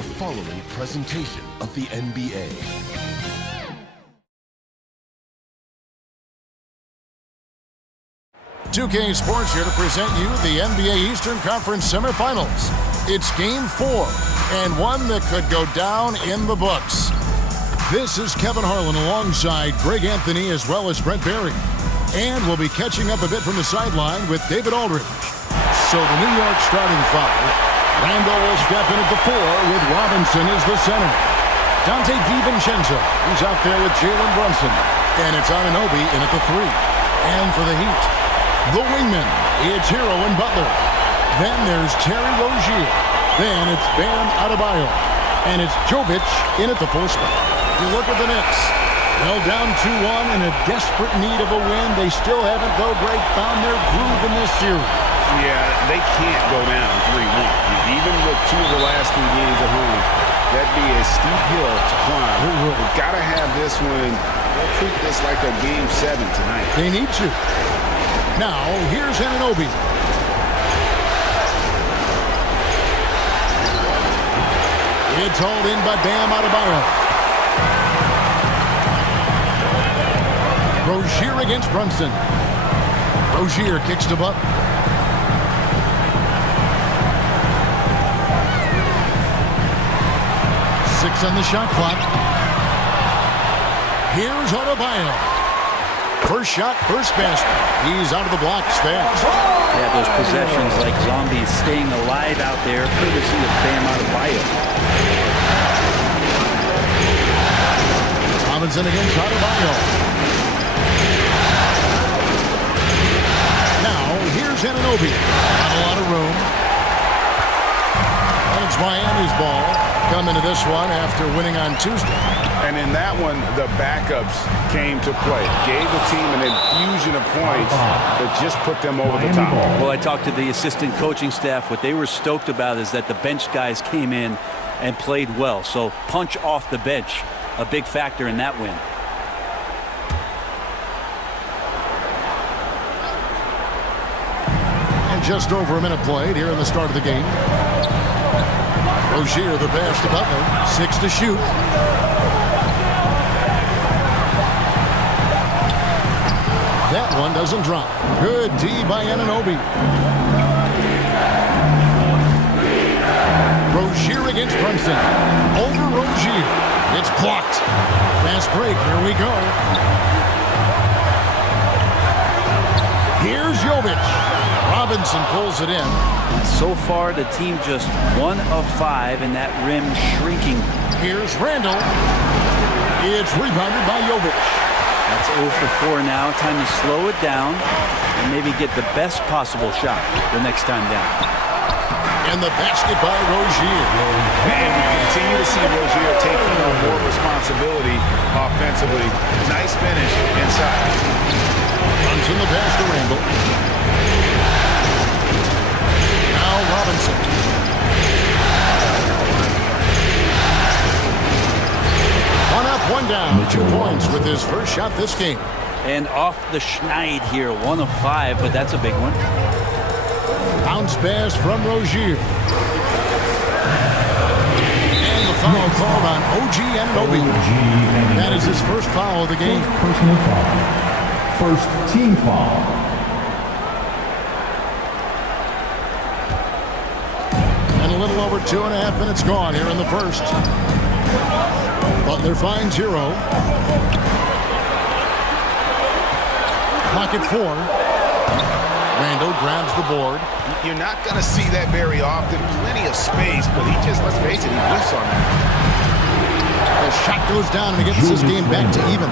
the following presentation of the NBA. $2K Sports here to present you the NBA Eastern Conference Semifinals. It's Game 4, and one that could go down in the books. This is Kevin Harlan alongside Greg Anthony as well as Brent Barry. And we'll be catching up a bit from the sideline with David Aldridge. So the New York starting five. Randle will step in at the 4 with Robinson as the center. Dante DiVincenzo, he's out there with Jalen Brunson. And it's Anunoby in at the 3. And for the Heat, the wingman, it's Hero and Butler. Then there's Terry Rozier. Then it's Bam Adebayo. And it's Jovic in at the 4 spot. You look at the Knicks. Well, down 2-1 in a desperate need of a win. They still haven't, though, Greg, found their groove in this series. Yeah, they can't go down 3-1. Even with 2 of the last 3 games at home, that'd be a steep hill to climb. We've got to have this one. They'll treat this like a Game 7 tonight. They need to. Now, here's Anunoby. It's hauled in by Bam Adebayo. Rozier against Brunson. Rozier kicks to Butler. Six on the shot clock. Here's Adebayo. First shot, first basket. He's out of the blocks fast. Yeah, those possessions like zombies staying alive out there, courtesy of Bam Adebayo. Robinson against Adebayo. Now, here's Anunoby. Not a lot of room. And it's Miami's ball. Come into this one after winning on Tuesday. And in that one, the backups came to play. Gave the team an infusion of points that just put them over the top. Well, I talked to the assistant coaching staff. What they were stoked about is that the bench guys came in and played well. So punch off the bench, a big factor in that win. And just over a minute played here in the start of the game. Rozier the pass to Butler. 6 to shoot. That one doesn't drop. Good D by Anunoby. Rozier against Brunson. Over Rozier. It's blocked. Fast break. Here we go. Here's Jovic. Robinson pulls it in. So far, the team just 1 of 5, and that rim shrinking. Here's Randle. It's rebounded by Jovic. That's 0 for 4 now. Time to slow it down and maybe get the best possible shot the next time down. And the basket by Rozier. And we continue to see Rozier taking on more responsibility offensively. Nice finish inside. Runs in the pass to Randle. Now Robinson. One up, one down. 2 points with his first shot this game. And off the schneid here. 1 of 5, but that's a big one. Bounce pass from Rozier. And the foul called on OG Anunoby. That is his first foul of the game. Personal foul. First team foul. And a little over 2.5 minutes gone here in the first. Butler finds Hero. Clock at 4. Randle grabs the board. You're not going to see that very often. Plenty of space, but he just, let's face it, he whiffs on that. The shot goes down and he gets this game back to even.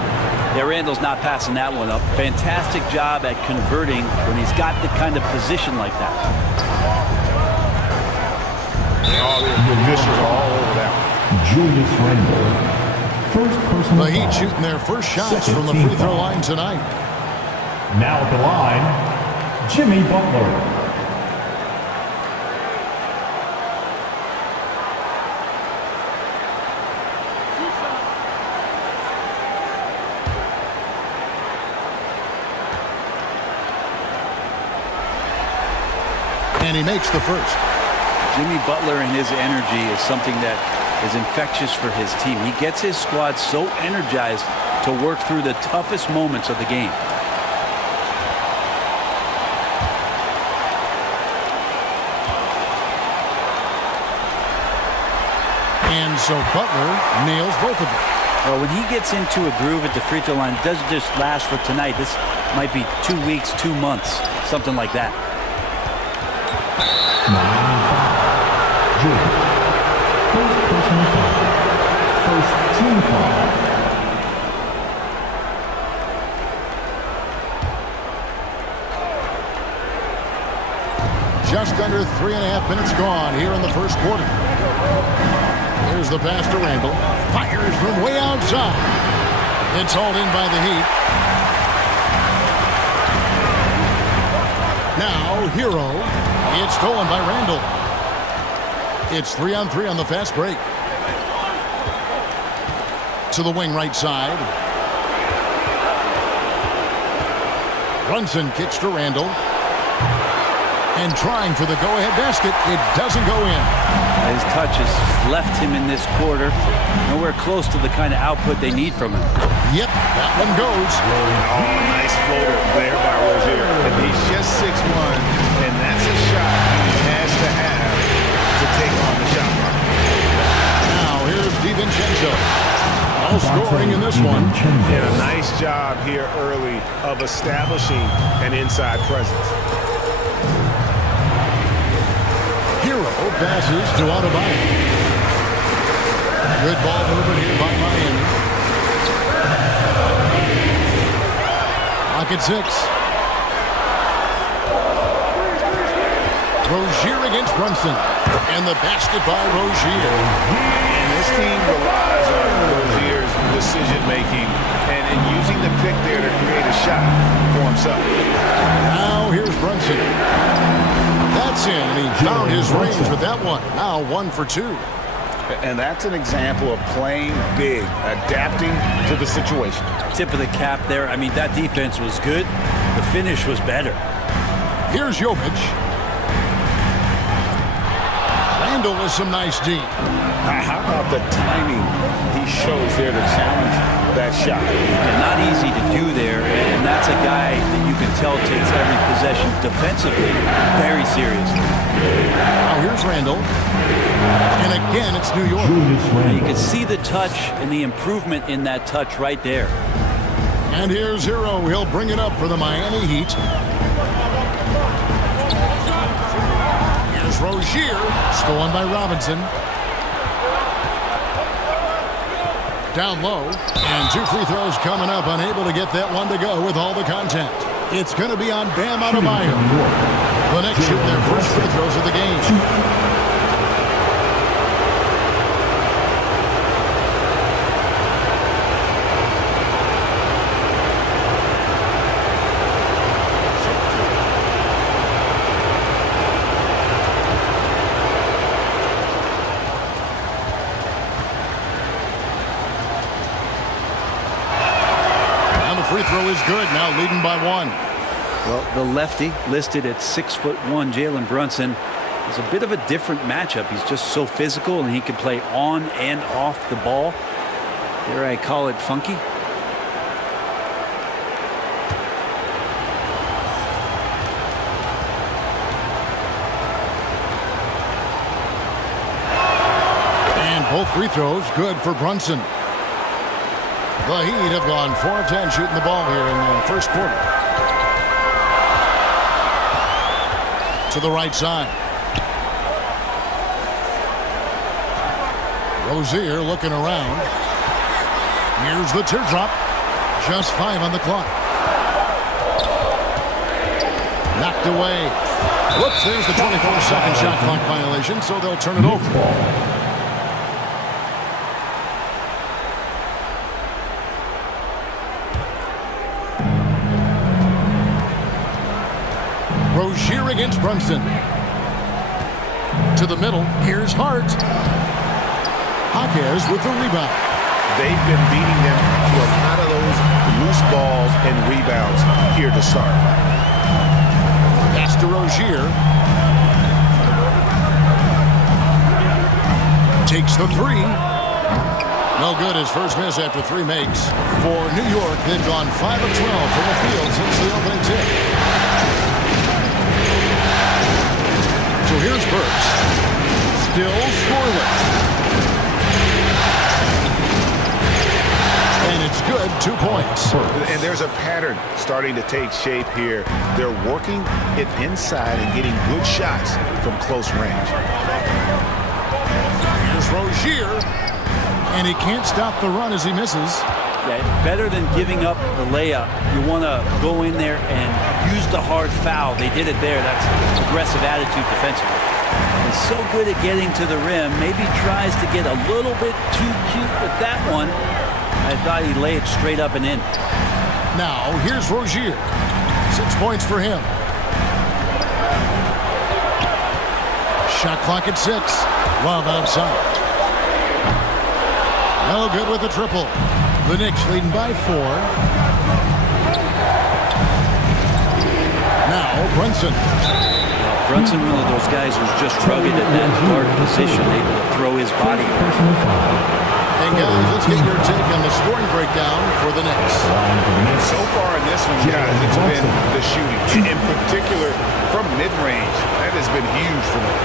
Yeah, Randle's not passing that one up. Fantastic job at converting when he's got the kind of position like that. Oh, they're vicious all over that one. Julius Randle. First personal The Heat foul. shooting their first shots Second from the team free throw foul. line tonight. Now at the line, Jimmy Butler. And he makes the first. Jimmy Butler and his energy is something that is infectious for his team. He gets his squad so energized to work through the toughest moments of the game. And so Butler nails both of them. Well, when he gets into a groove at the free throw line, it doesn't just last for tonight. This might be 2 weeks, 2 months, something like that. First personal foul. First team foul. Just under 3.5 minutes gone here in the first quarter. Here's the pass to Randle. Fires from way outside. It's hauled in by the Heat. Now, Hero. It's stolen by Randle. It's 3-on-3 on the fast break. To the wing right side. Brunson kicks to Randle. And trying for the go-ahead basket. It doesn't go in. His touch has left him in this quarter. Nowhere close to the kind of output they need from him. Yep, that one goes. Oh, nice floater there by Rozier. And he's just 6'1", and that's a shot he has to have to take on the shot clock. Now here's DiVincenzo. All scoring in this one. And a nice job here early of establishing an inside presence. Hero passes to Adebayo. Good ball movement here by Miami. Lock at 6. Rozier against Brunson. And the basket by Rozier. And this team relies on Rozier's decision-making and in using the pick there to create a shot for himself. Now here's Brunson. That's in, and he found his range with that one. Now 1 for 2. And that's an example of playing big, adapting to the situation. Tip of the cap there. I mean, that defense was good. The finish was better. Here's Jovic. Randle with some nice D. How about the timing he shows there to challenge that shot? And not easy to do there, and that's a guy that you can tell takes every possession defensively very seriously. Now here's Randle. And again, it's New York. You can see the touch and the improvement in that touch right there. And here's Hero. He'll bring it up for the Miami Heat. Here's Rozier. Stolen by Robinson. Down low. And 2 free throws coming up. Unable to get that one to go with all the contact. It's going to be on Bam Adebayo. The Knicks shoot their first free throws of the game. Free throw is good, now leading by 1. Well, the lefty listed at 6'1", Jalen Brunson, is a bit of a different matchup. He's just so physical, and he can play on and off the ball. Dare I call it funky? And both free throws good for Brunson. The Heat have gone 4 of 10 shooting the ball here in the first quarter. To the right side. Rozier looking around. Here's the teardrop. Just 5 on the clock. Knocked away. Whoops, there's the 24-second shot clock violation, so they'll turn it over. Rozier against Brunson. To the middle. Here's Hart. Jaquez with the rebound. They've been beating them to a lot of those loose balls and rebounds here to start. Pass to Rozier. Takes the three. No good. His first miss after 3 makes. For New York, they've gone 5 of 12 from the field since the opening tip. So here's Burks. Still scoreless. And it's good. 2 points. And there's a pattern starting to take shape here. They're working it inside and getting good shots from close range. Here's Rozier. And he can't stop the run as he misses. Yeah, better than giving up the layup. You want to go in there and use the hard foul. They did it there. That's aggressive attitude defensively. He's so good at getting to the rim. Maybe tries to get a little bit too cute with that one. I thought he'd lay it straight up and in. Now, here's Rozier. 6 points for him. Shot clock at 6. Love outside. No good with the triple. The Knicks leading by 4. Now, Brunson. Brunson, one of those guys who's just rugged at that guard position, able to throw his body. And guys, let's get your take on the scoring breakdown for the Knicks. So far in this one, guys, it's been the shooting. In particular, from mid-range. That has been huge for them.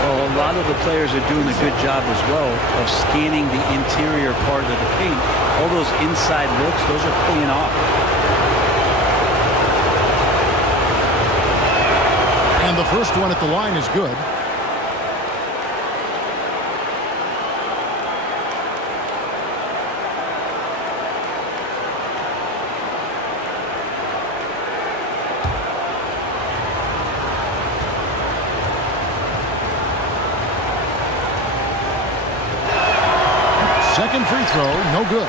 Well, a lot of the players are doing a good job as well of scanning the interior part of the paint. All those inside looks, those are paying off. And the first one at the line is good. Second free throw, no good.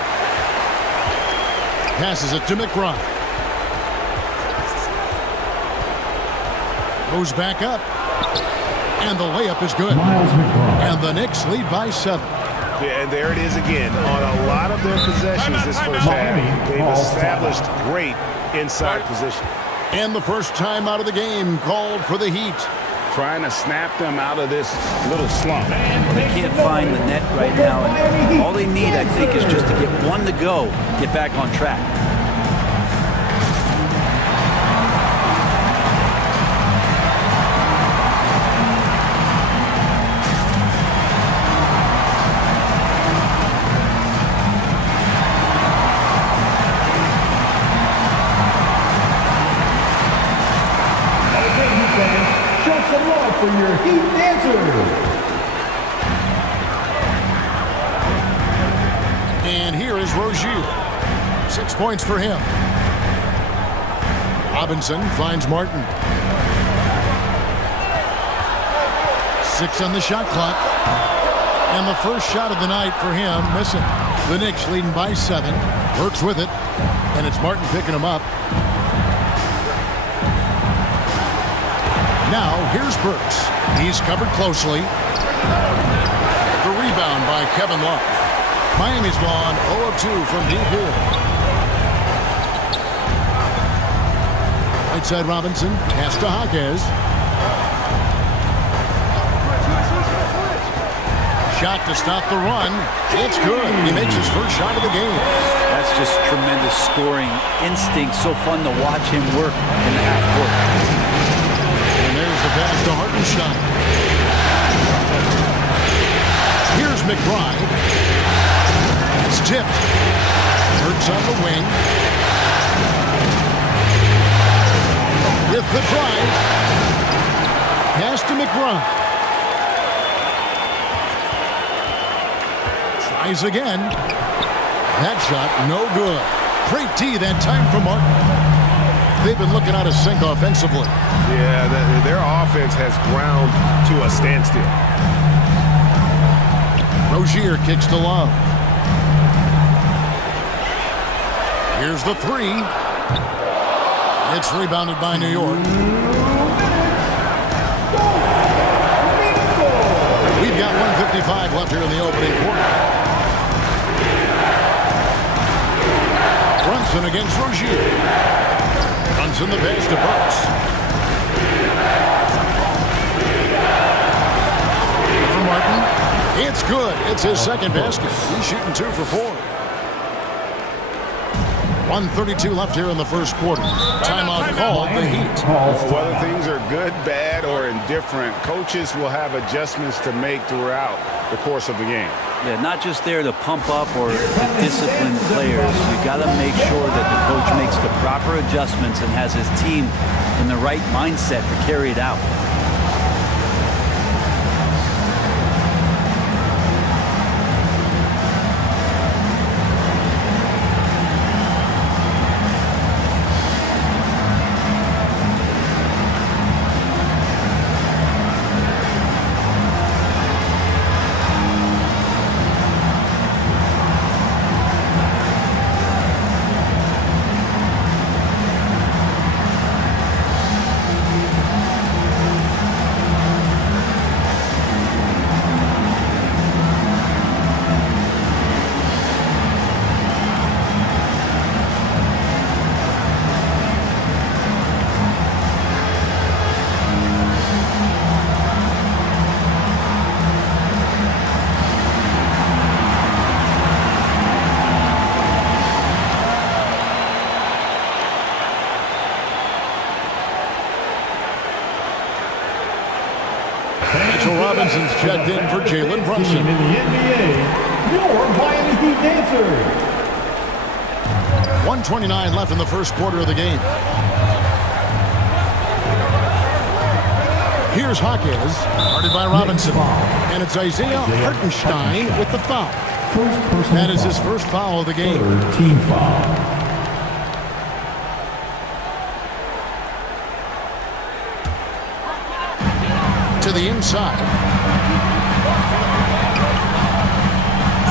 Passes it to McBride. Goes back up. And the layup is good. And the Knicks lead by 7. Yeah, and there it is again. On a lot of their possessions this first half, they've established great inside position. And the first time out of the game called for the Heat. Trying to snap them out of this little slump. They can't find the net right now, and all they need, I think, is just to get one to go, get back on track. For your Heat dancer. And here is Rozier. 6 points for him. Robinson finds Martin. 6 on the shot clock. And the first shot of the night for him, missing. The Knicks leading by 7. Works with it. And it's Martin picking him up. Now, here's Burks. He's covered closely. The rebound by Kevin Love. Miami's gone 0 of 2 from deep here. Right side Robinson. Pass to Jaquez. Shot to stop the run. It's good. He makes his first shot of the game. That's just tremendous scoring instinct. So fun to watch him work in the half court. The pass to Hartenstein. Here's McBride. It's tipped. Hurts on the wing. With the drive. Pass to McBride. Tries again. That shot, no good. Great D that time from Martin. They've been looking out of sync offensively. Yeah, their offense has ground to a standstill. Rozier kicks to Love. Here's the 3. It's rebounded by New York. We've got 1:55 left here in the opening quarter. Brunson against Rozier. Brunson the pass to Burks. For Martin. It's good. It's his second basket. He's shooting 2 for 4. 1:32 left here in the first quarter. Timeout called the Heat. Whether things are good, bad, or indifferent, coaches will have adjustments to make throughout the course of the game. Yeah, not just there to pump up or to discipline players. You got to make sure that the coach makes the proper adjustments and has his team in the right mindset to carry it out. Robinson's checked in for Jalen Brunson. In the NBA, your Miami Heat dancer. 1:29 left in the first quarter of the game. Here's Hawkins, guarded by Robinson. And it's Isaiah Hartenstein with the foul. That is his first foul of the game. Third team foul. To the inside.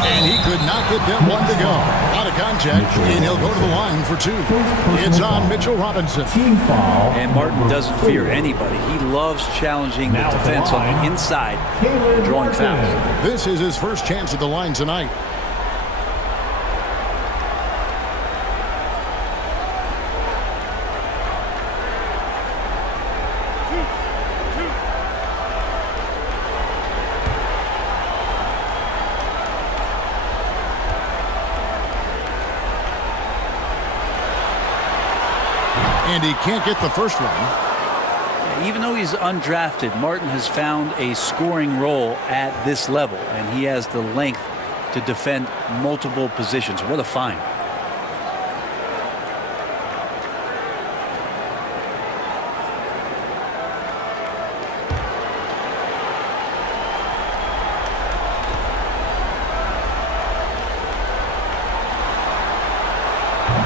And he could not get them one to go. Out of contact, and he'll go to the line for 2. It's on Mitchell Robinson. Team foul. And Martin doesn't fear anybody. He loves challenging the defense on the inside, drawing fouls. This is his first chance at the line tonight. And he can't get the first one. Even though he's undrafted, Martin has found a scoring role at this level, and he has the length to defend multiple positions. What a find.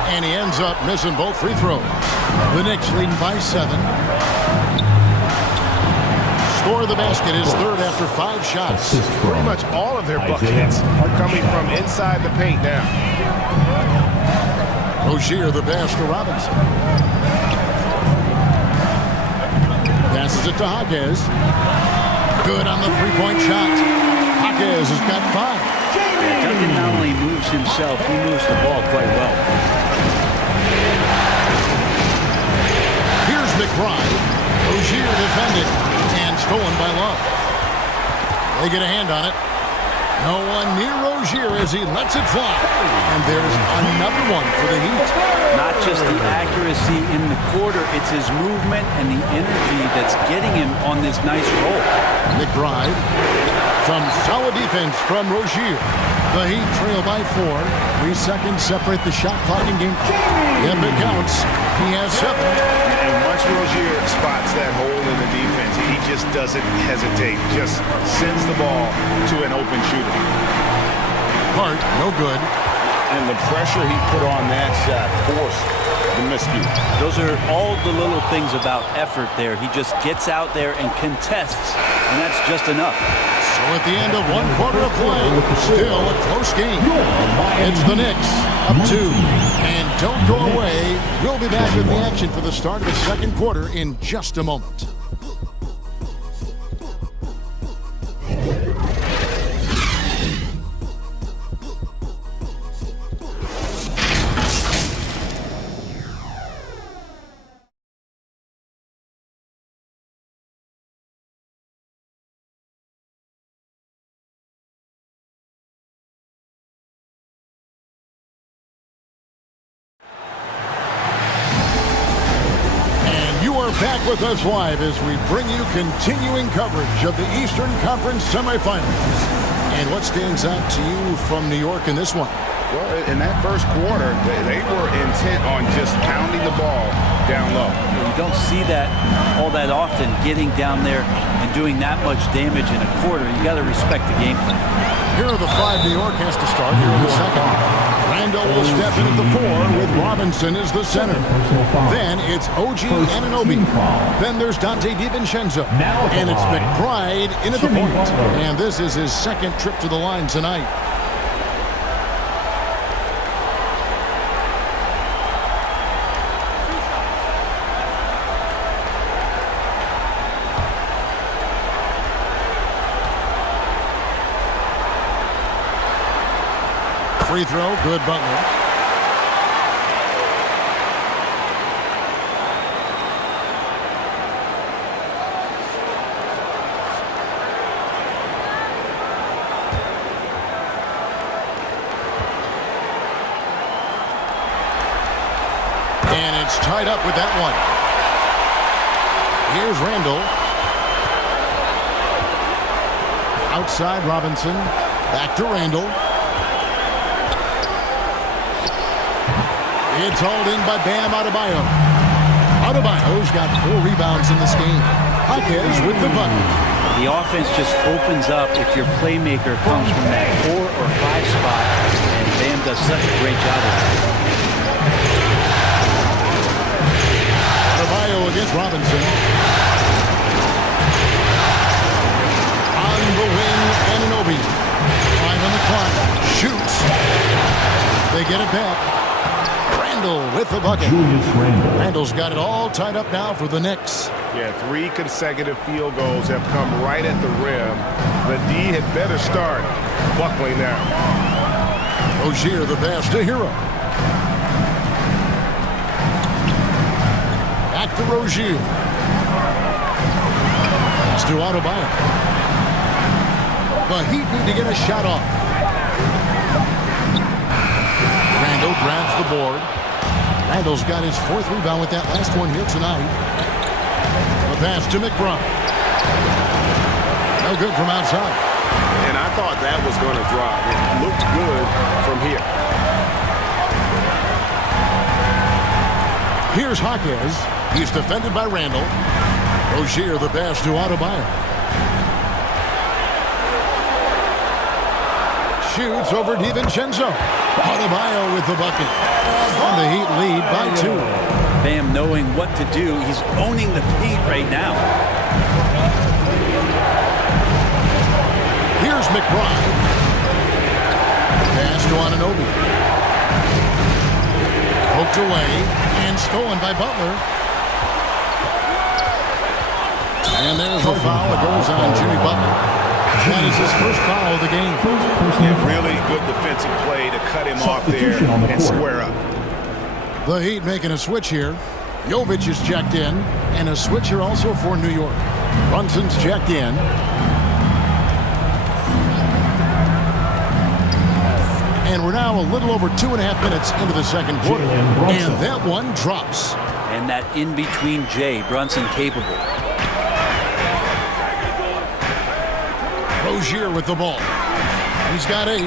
And he ends up missing both free throws. The Knicks leading by 7. Score of the basket is third after 5 shots. Pretty much all of their buckets are coming from inside the paint now. Rozier the pass to Robinson. Passes it to Hawkins. Good on the three-point shot. Hawkins has got 5. Duncan not only moves himself, he moves the ball quite well. Here's McBride. Rozier defended and stolen by Love. They get a hand on it. No one near Rozier as he lets it fly. And there's another one for the Heat. Not just the accuracy in the quarter, it's his movement and the energy that's getting him on this nice roll. McBride. Some solid defense from Rozier. The Heat trail by 4. 3 seconds separate the shot clock and game. Yep, it counts. He has 7. And once Rozier spots that hole in the defense, he just doesn't hesitate. Just sends the ball to an open shooter. Hart, no good. And the pressure he put on that shot forced the miscue. Those are all the little things about effort there. He just gets out there and contests, and that's just enough. So at the end of 1 quarter of play, still a close game. It's the Knicks up 2. And don't go away. We'll be back with the action for the start of the second quarter in just a moment. back with us live as we bring you continuing coverage of the Eastern Conference Semifinals. And what stands out to you from New York in this one? Well, in that first quarter, they were intent on just pounding the ball down low. You don't see that all that often, getting down there and doing that much damage in a quarter. You got to respect the game plan. Here are the five New York has to start here in the second. Randle will step in at the 4 with Robinson as the center. Then it's OG Anunoby. Then there's Dante DiVincenzo. And it's McBride in at the point. And this is his second trip to the line tonight. Free throw, good Butler. And it's tied up with that one. Here's Randle. Outside Robinson. Back to Randle. It's hauled in by Bam Adebayo. Adebayo's got 4 rebounds in this game. Jaquez with the button. The offense just opens up if your playmaker comes from that 4 or 5 spot, and Bam does such a great job of it. Adebayo against Robinson. On the wing, Anunoby. 5 on the clock. Shoots. They get it back. Randle with the bucket. Randle's got it all tied up now for the Knicks. Yeah, 3 consecutive field goals have come right at the rim. The D had better start buckling now. Rozier the pass to Hero. Back to Rozier. Pass to Adebayo. The Heat need to get a shot off. Randle grabs the board. Randle's got his 4th rebound with that last one here tonight. A pass to McBride. No good from outside. And I thought that was going to drop. It looked good from here. Here's Jaquez. He's defended by Randle. Rozier the pass to Adebayo. Shoots over DiVincenzo. Adebayo with the bucket. And the Heat lead by 2. Bam knowing what to do. He's owning the paint right now. Here's McBride. Pass to Anunoby. Poked away and stolen by Butler. And there's a foul that goes on Jimmy Butler. That is his first foul of the game. Yeah, really good defensive play to cut him off there and square up. The Heat making a switch here. Jovic is checked in, and a switch here also for New York. Brunson's checked in. And we're now a little over 2.5 minutes into the second quarter. And that one drops. And that in-between Jay, Brunson capable. Rozier with the ball. He's got 8.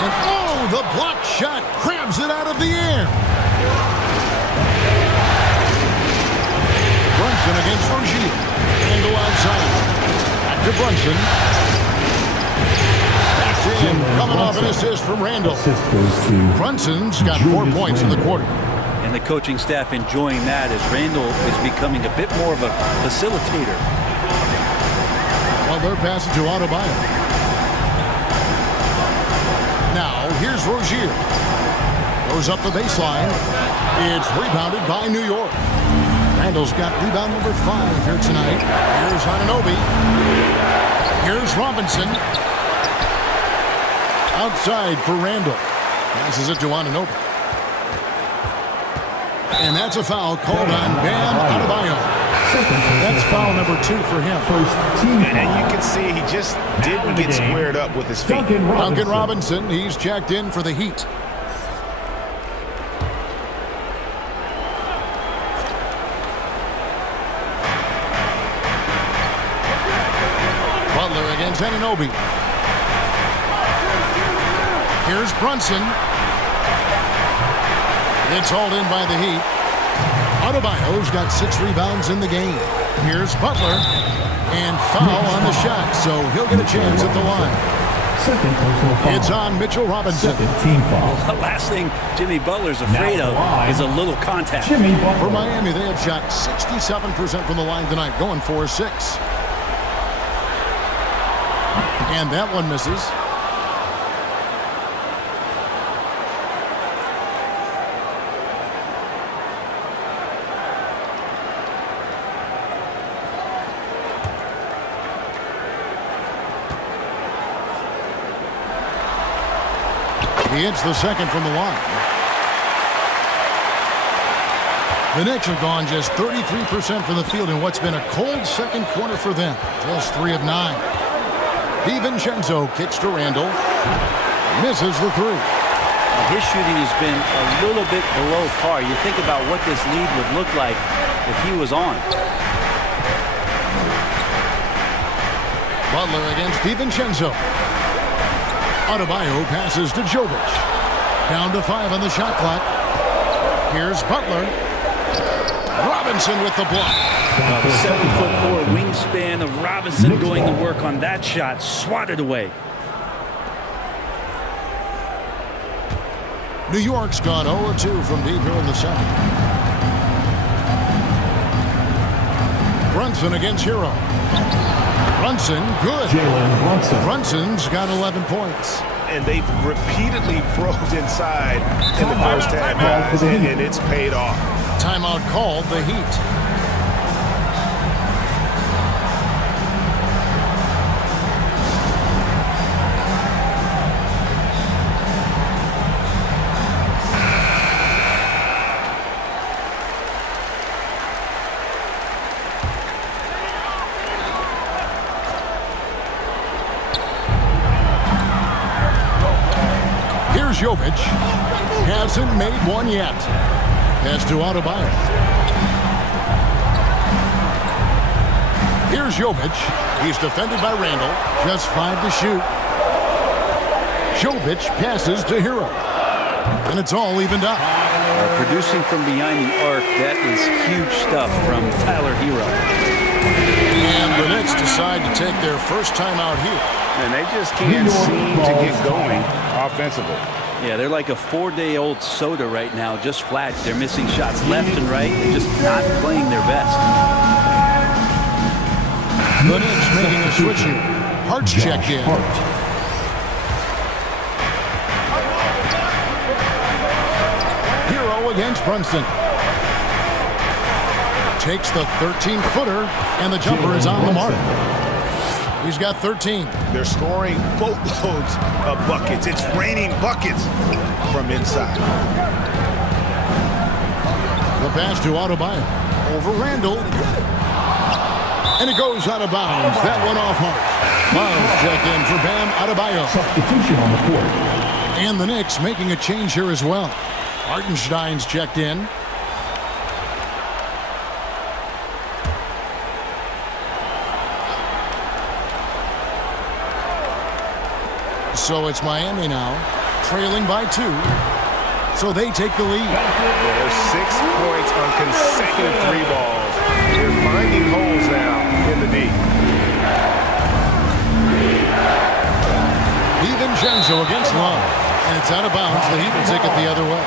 And oh, the block shot grabs it out of the air. Brunson against Rozier. And go outside. Back to Brunson. Back to him. Coming off an assist from Randle. Brunson's got 4 points in the quarter. And the coaching staff enjoying that as Randle is becoming a bit more of a facilitator. They're passing to Adebayo. Now, here's Rozier. Goes up the baseline. It's rebounded by New York. Randle's got rebound number 5 here tonight. Here's Anunoby. Here's Robinson. Outside for Randle. Passes it to Anunoby. And that's a foul called on Bam Adebayo. That's foul number 2 for him. And you can see he just didn't get squared up with his feet. Duncan Robinson, he's checked in for the Heat. finds Anunoby. Here's Brunson. It's hauled in by the Heat. Adebayo's got 6 rebounds in the game. Here's Butler. And foul on the shot, so he'll get a chance at the line. Second personal foul. It's on Mitchell Robinson. Second team foul. The last thing Jimmy Butler's afraid of is a little contact. Jimmy Butler. For Miami, they have shot 67% from the line tonight, going 4-6. And that one misses. He hits the second from the line. The Knicks have gone just 33% from the field in what's been a cold second quarter for them. Just 3 of 9. DiVincenzo kicks to Randle. Misses the 3. His shooting has been a little bit below par. You think about what this lead would look like if he was on. Butler against DiVincenzo. Adebayo passes to Jovic. Down to 5 on the shot clock. Here's Butler. Robinson with the block. 7'4" wingspan of Robinson going to work on that shot. Swatted away. New York's gone 0-2 from deep here in the second. Brunson against Hero. Brunson, good. Jalen Brunson. Brunson's got 11 points. And they've repeatedly probed inside in the first half, guys, and it's paid off. Timeout called, the Heat. Jovic hasn't made one yet. Pass to Adebayo. Here's Jovic. He's defended by Randle. Just 5 to shoot. Jovic passes to Hero. And it's all evened up. Producing from behind the arc, that is huge stuff from Tyler Hero. And the Knicks decide to take their first time out here. And they just can't seem to get going offensively. Yeah, they're like a 4-day-old soda right now, just flat. They're missing shots left and right. They're just not playing their best. The Knicks making a switch here. Hart's checked in. Hero against Brunson. Takes the 13-footer, and the jumper is on the mark. He's got 13. They're scoring boatloads of buckets. It's raining buckets from inside. The pass to Adebayo. Over Randle. And it goes out of bounds. That one off Hart. Miles check in for Bam Adebayo. Substitution on the court. And the Knicks making a change here as well. Hartenstein's checked in. So it's Miami now, trailing by 2. So they take the lead. There's 6 points on consecutive 3 balls. They're finding holes now in the D. DiVincenzo against Love. And it's out of bounds. The Heat will take it the other way.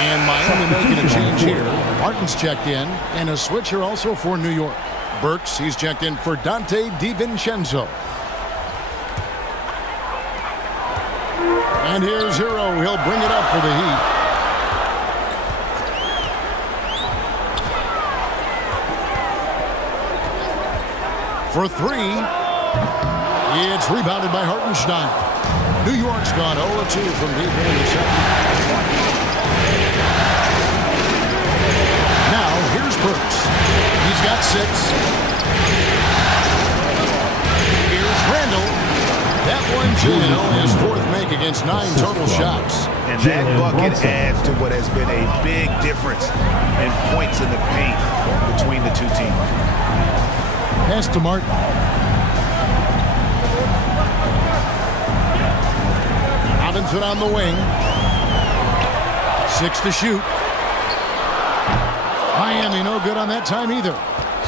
And Miami making a change here. Martin's checked in. And a switch here also for New York. Burks, he's checked in for Dante DiVincenzo. And here's Hero. He'll bring it up for the Heat. For 3. It's rebounded by Hartenstein. New York's gone 0-2 from deep in the second. Now, here's Burks. He's got 6. Here's Randle. That one's in. Only his 4th make against 9 total shots. And that bucket adds to what has been a big difference in points in the paint between the two teams. Pass to Martin. Robinson on the wing. 6 to shoot. Miami no good on that time either.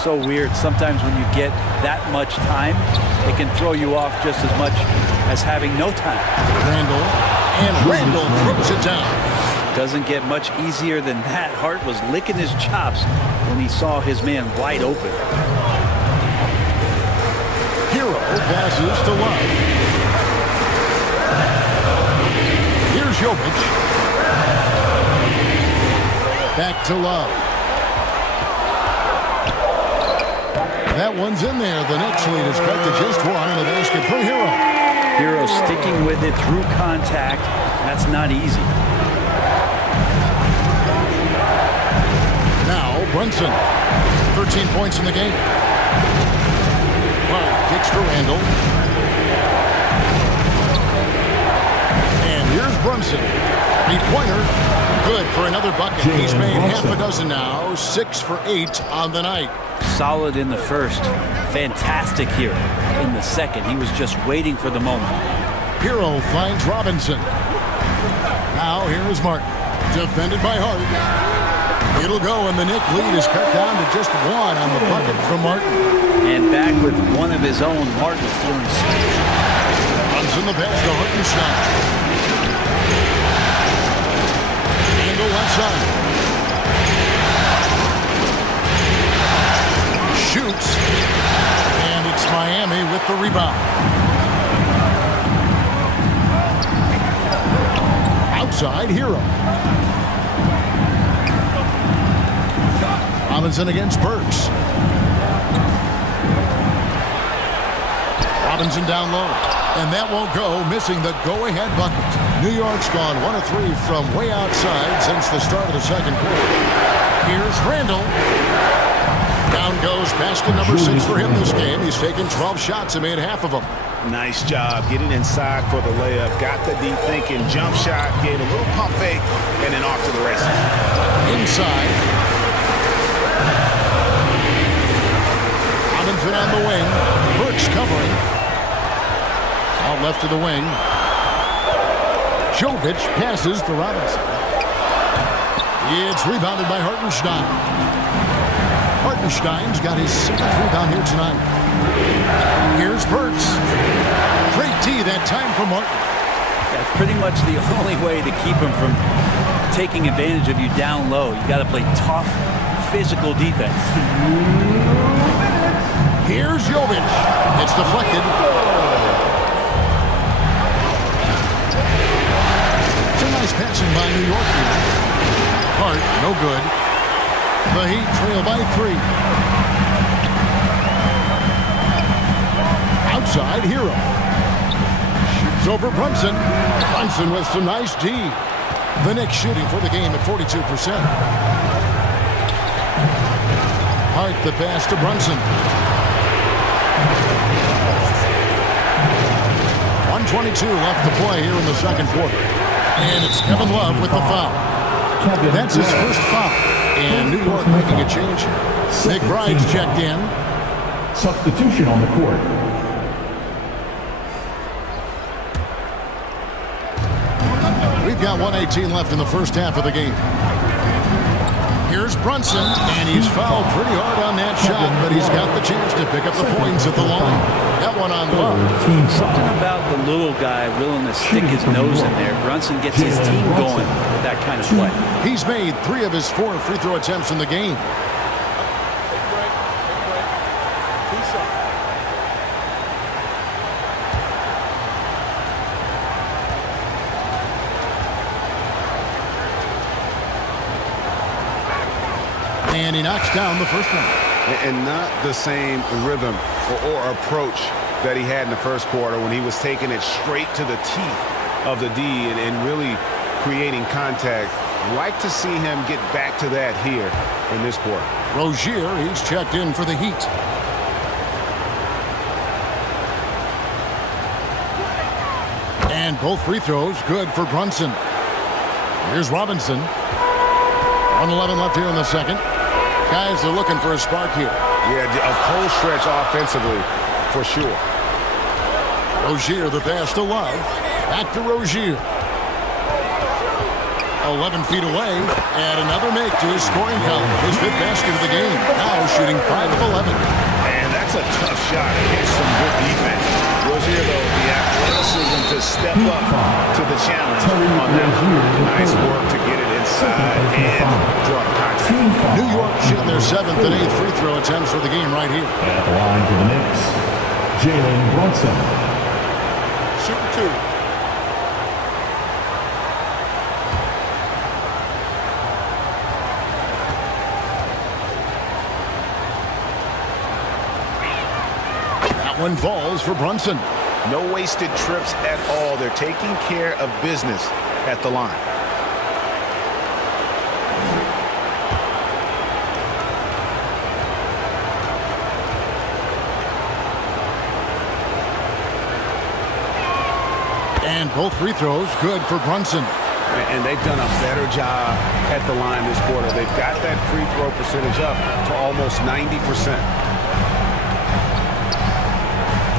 So weird. Sometimes when you get that much time, it can throw you off just as much as having no time. Randle. And Randle throws it down. Doesn't get much easier than that. Hart was licking his chops when he saw his man wide open. Hero passes to Love. Here's Jovic. Back to Love. That one's in there. The Knicks lead is cut to just one, and a basket from Hero. Hero sticking with it through contact. That's not easy. Now Brunson. 13 points in the game. Well, kicks to Randle. And here's Brunson. 3-pointer. Good for another bucket. He's made half a dozen now. 6 for 8 on the night. Solid in the first. Fantastic here in the second. He was just waiting for the moment. Hero finds Robinson. Now here is Martin. Defended by Hart. It'll go, and the Knicks lead is cut down to just one on the bucket from Martin. And back with one of his own, Martin feeling special. Runs in the pass to Hartenstein. Angle left side. Shoots. And it's Miami with the rebound. Outside, Hero. Robinson against Burks. Robinson down low. And that won't go, missing the go-ahead bucket. New York's gone 1 of 3 from way outside since the start of the second quarter. Here's Randle. Down goes basket number 6 for him this game. He's taken 12 shots and made half of them. Nice job getting inside for the layup. Got the deep thinking jump shot, gave a little pump fake, and then off to the races. Inside. Robinson on the wing. Burks covering. Out left to the wing. Jovic passes to Robinson. It's rebounded by Hartenstein. Hartenstein's got his 7th rebound here tonight. Here's Burks. Great D that time for Martin. That's pretty much the only way to keep him from taking advantage of you down low. You got to play tough, physical defense. Here's Jovic. It's deflected. It's a nice passing by New York here. Hart, no good. The Heat trail by 3. Outside, Hero. Shoots over Brunson. Brunson with some nice D. The Knicks shooting for the game at 42%. Hart the pass to Brunson. 1:22 left to play here in the second quarter. And it's Kevin Love with the foul. That's his first foul. And New York making a change here. Nick Bride's checked in. Substitution on the court. We've got 1:18 left in the first half of the game. Here's Brunson, and he's fouled pretty hard on that shot, but he's got the chance to pick up the points at the line. That one on Love. Something about the little guy willing to stick his nose in there. Brunson gets his team going with that kind of play. He's made 3 of his 4 free throw attempts in the game. And he knocks down the first one. And not the same rhythm or approach that he had in the first quarter when he was taking it straight to the teeth of the D and really creating contact. Like to see him get back to that here in this quarter. Rozier, he's checked in for the Heat. And both free throws good for Brunson. Here's Robinson. 1:11 left here in the second. Guys are looking for a spark here. Yeah, a cold stretch offensively, for sure. Rozier, the pass to Love. Back to Rozier. 11 feet away, and another make to his scoring column. His fifth basket of the game. Now shooting 5 of 11. And that's a tough shot against some good defense. Rozier, though, the athleticism to step up to the challenge on that. Nice work to get it inside and draw contact. New York shooting their 7th and 8th free throw attempts for the game right here. At the line for the Knicks, Jalen Brunson. Shooting 2. One falls for Brunson. No wasted trips at all. They're taking care of business at the line. And both free throws good for Brunson. And they've done a better job at the line this quarter. They've got that free throw percentage up to almost 90%.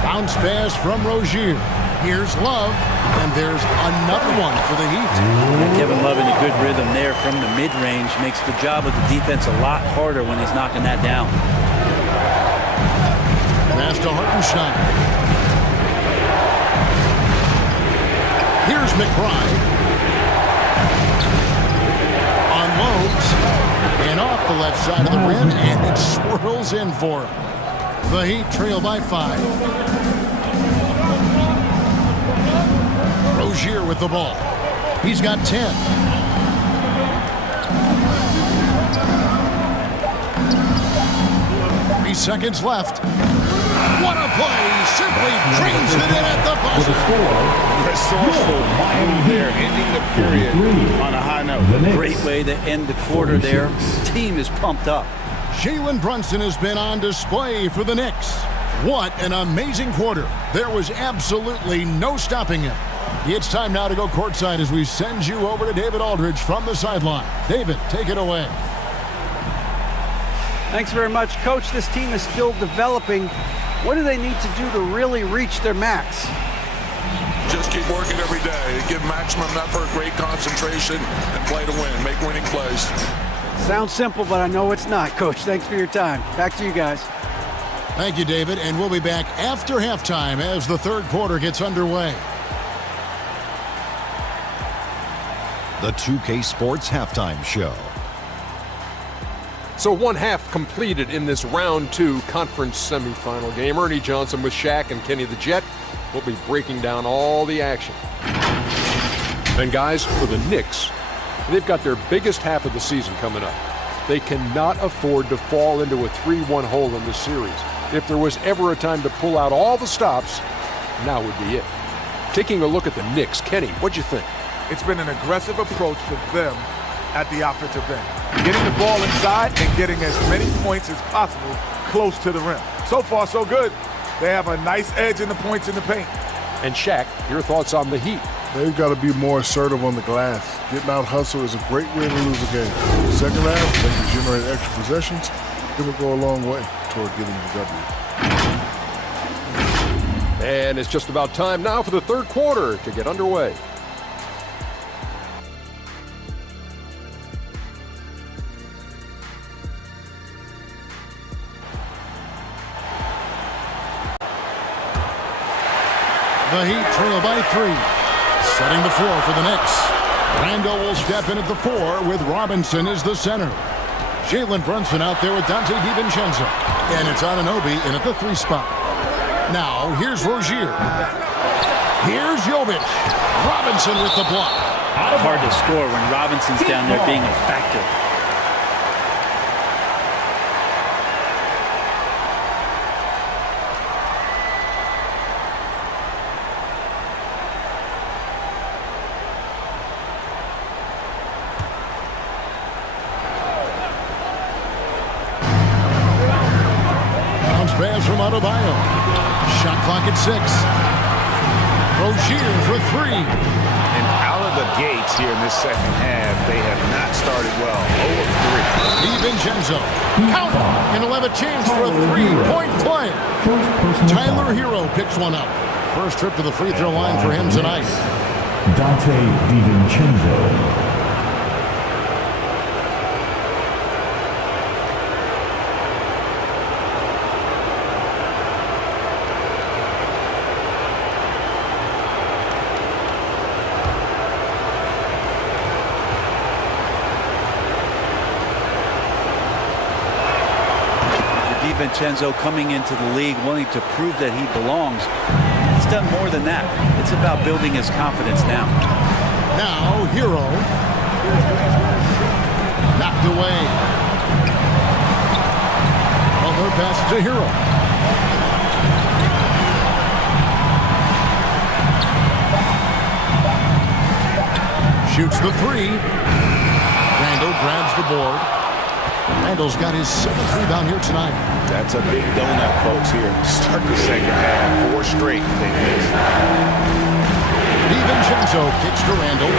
Bounce pass from Rozier. Here's Love, and there's another one for the Heat. And Kevin Love in a good rhythm there from the mid-range makes the job of the defense a lot harder when he's knocking that down. Pass to Hartenstein. Here's McBride. Unloads. And off the left side of the rim, and it swirls in for him. The Heat trail by 5. Rozier with the ball. He's got 10. Three seconds left. What a play! Simply drains it in at the buzzer. Resourceful move there, ending the period on a high note. Great way to end the quarter there. The team is pumped up. Jalen Brunson has been on display for the Knicks. What an amazing quarter. There was absolutely no stopping him. It's time now to go courtside as we send you over to David Aldridge from the sideline. David, take it away. Thanks very much, Coach. This team is still developing. What do they need to do to really reach their max? Just keep working every day. Give maximum effort, great concentration, and play to win. Make winning plays. Sounds simple, but I know it's not, Coach. Thanks for your time. Back to you guys. Thank you, David, and we'll be back after halftime as the third quarter gets underway. The 2K Sports Halftime Show. So one half completed in this round 2 conference semifinal game. Ernie Johnson with Shaq and Kenny the Jet will be breaking down all the action. And guys, for the Knicks, they've got their biggest half of the season coming up. They cannot afford to fall into a 3-1 hole in this series. If there was ever a time to pull out all the stops, now would be it. Taking a look at the Knicks, Kenny, what'd you think? It's been an aggressive approach for them at the offensive end. Getting the ball inside and getting as many points as possible close to the rim. So far, so good. They have a nice edge in the points in the paint. And Shaq, your thoughts on the Heat? They've got to be more assertive on the glass. Getting out hustle is a great way to lose a game. Second half, they can generate extra possessions. It will go a long way toward getting the W. And it's just about time now for the third quarter to get underway. The Heat trail by 3. Setting the floor for the Knicks. Randle will step in at the 4 with Robinson as the center. Jalen Brunson out there with Dante DiVincenzo. And it's Anunoby in at the 3 spot. Now, here's Rozier. Here's Jovic. Robinson with the block. Hard to score when Robinson's down there being a factor. Pass from Adebayo. Shot clock at 6. Rozier for 3. And out of the gates here in this second half, they have not started well. 0 of 3. DiVincenzo. Count. And he'll have a chance for a 3-point play. Tyler Hero picks one up. First trip to the free throw line for him tonight. Dante DiVincenzo. DiVincenzo coming into the league wanting to prove that he belongs. He's done more than that. It's about building his confidence now. Now, Hero. Knocked away. Butler passes to Hero. Shoots the three. Randle grabs the board. Randle's got his 7th rebound here tonight. That's a big donut, folks, here. Start the second half. 4 straight they missed. DiVincenzo kicks to Randle.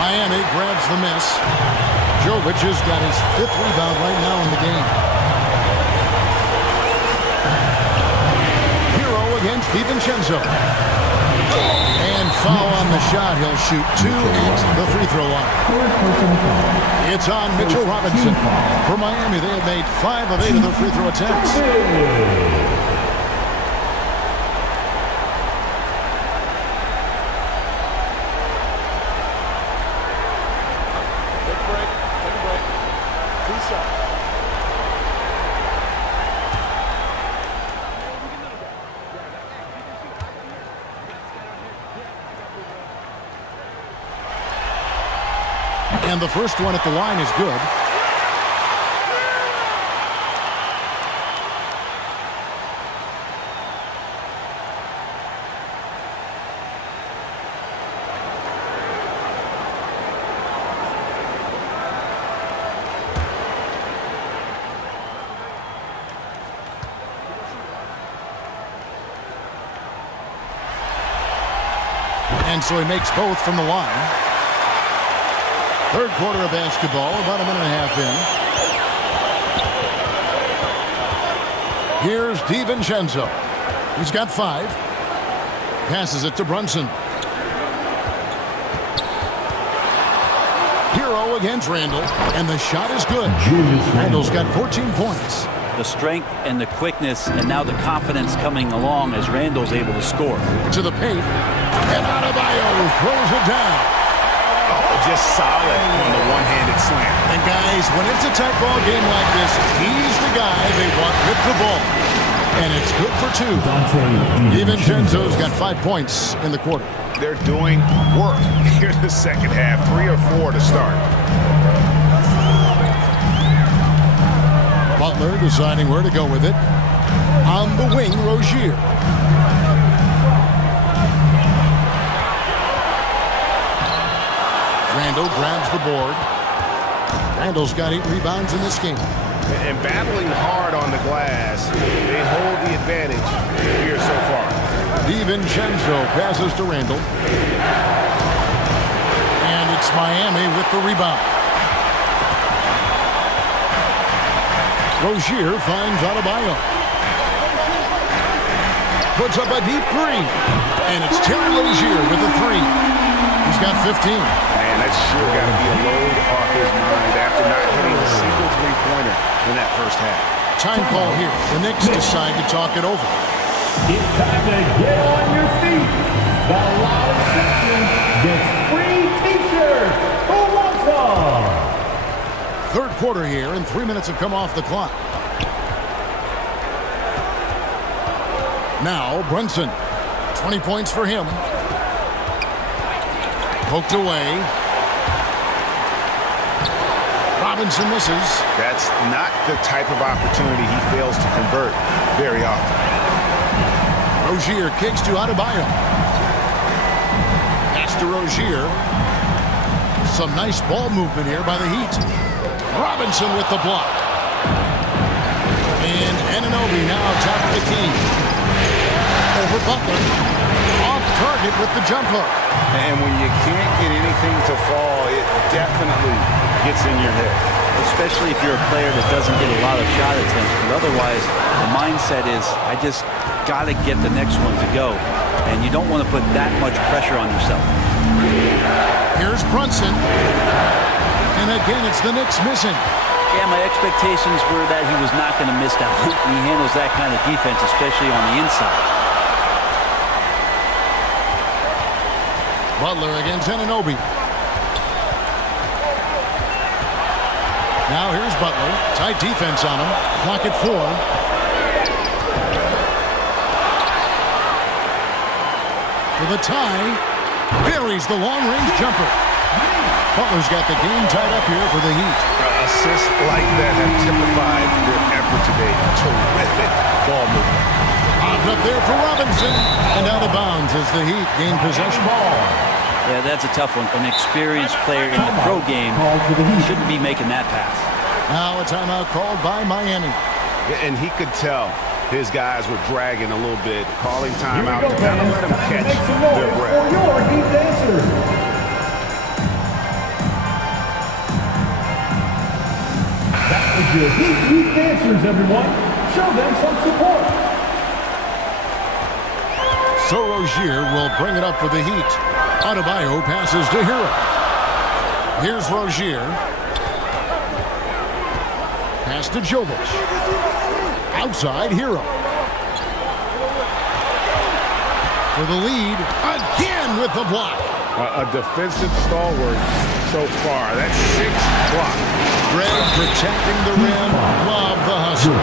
Miami grabs the miss. Jovic has got his 5th rebound right now in the game. Hero against DiVincenzo. And foul on the shot. He'll shoot 2 at the free throw line. It's on Mitchell Robinson. For Miami, they have made 5 of 8 of their free throw attempts. And the first one at the line is good. And so he makes both from the line. Third quarter of basketball, about a minute and a half in. Here's DiVincenzo. He's got 5. Passes it to Brunson. Hero against Randle, and the shot is good. Randle's got 14 points. The strength and the quickness, and now the confidence coming along as Randle's able to score. To the paint, and Adebayo throws it down. Just solid on the one-handed slam. And guys, when it's a tight ball game like this, he's the guy they want with the ball. And it's good for 2. DiVincenzo's got 5 points in the quarter. They're doing work here in the second half. 3 or 4 to start. Butler deciding where to go with it. On the wing, Rozier. Randle grabs the board. Randle's got 8 rebounds in this game. And battling hard on the glass, they hold the advantage here so far. DiVincenzo passes to Randle. And it's Miami with the rebound. Rozier finds Adebayo. Puts up a deep 3. And it's Terry Rozier with a 3. He's got 15. Man, that's sure got to be a load off his mind after not hitting a single three-pointer in that first half. Time call here. The Knicks decide to talk it over. It's time to get on your feet. The loud section gets free T-shirts. Who wants them? Third quarter here, and 3 minutes have come off the clock. Now, Brunson. 20 points for him. Poked away. Robinson misses. That's not the type of opportunity he fails to convert very often. Rozier kicks to Adebayo. Pass to Rozier. Some nice ball movement here by the Heat. Robinson with the block. And Anunoby now top of the key. Over Butler. Off target with the jump hook. And when you can't get anything to fall, it definitely gets in your head. Especially if you're a player that doesn't get a lot of shot attempts. But otherwise, the mindset is, I just got to get the next one to go. And you don't want to put that much pressure on yourself. Here's Brunson. And again, it's the Knicks missing. Yeah, my expectations were that he was not going to miss that. He handles that kind of defense, especially on the inside. Butler against Anunoby. Now here's Butler. Tight defense on him. Clock at 4. For the tie. Buries the long-range jumper. Butler's got the game tied up here for the Heat. Assists like that have typified their effort today. Terrific ball movement. Popped up there for Robinson. And out of bounds as the Heat gain possession. Yeah, that's a tough one. An experienced player in the pro game shouldn't be making that pass. Now a timeout called by Miami. And he could tell his guys were dragging a little bit, calling timeout to kind of let them catch their breath. For your Heat dancers. That was your Heat dancers, everyone. Show them some support. So Rozier will bring it up for the Heat. Adebayo passes to Hero. Here's Rozier. Pass to Jovic. Outside Hero. For the lead. Again with the block. A defensive stalwart so far. That's 6 blocks. Greg protecting the rim. Love the hustle.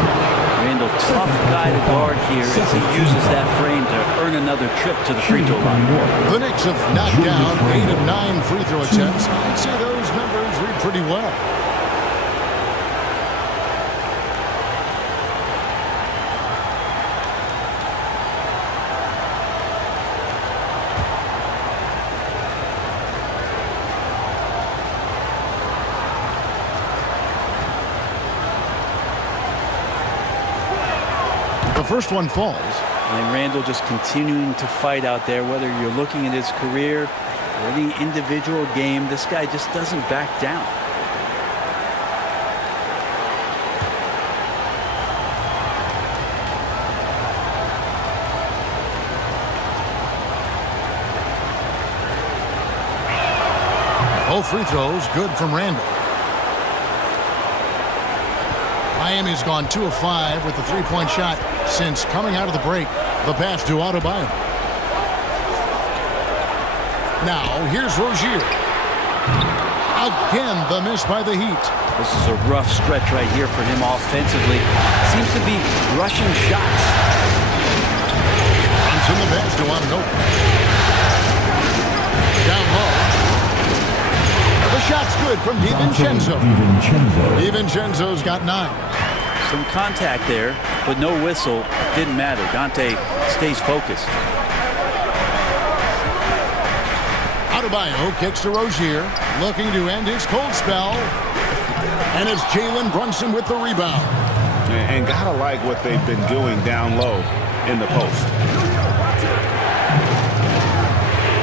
Randle, tough guy to guard here as he uses that frame to earn another trip to the free throw line. The Knicks have knocked down 8 of 9 free throw attempts. I'd say those numbers read pretty well. The first one falls. And Randle just continuing to fight out there, whether you're looking at his career or any individual game, this guy just doesn't back down. Both free throws good from Randle. Miami's gone 2 of 5 with the three-point shot since coming out of the break. The pass to Adebayo. Now here's Rozier. Again, the miss by the Heat. This is a rough stretch right here for him offensively. Seems to be rushing shots. Brunson the pass to Anunoby. Down low. The shot's good from DiVincenzo. DiVincenzo's got 9. Some contact there, but no whistle. Didn't matter. Dante stays focused. Adebayo kicks to Rozier, looking to end his cold spell. And it's Jalen Brunson with the rebound. And gotta like what they've been doing down low in the post.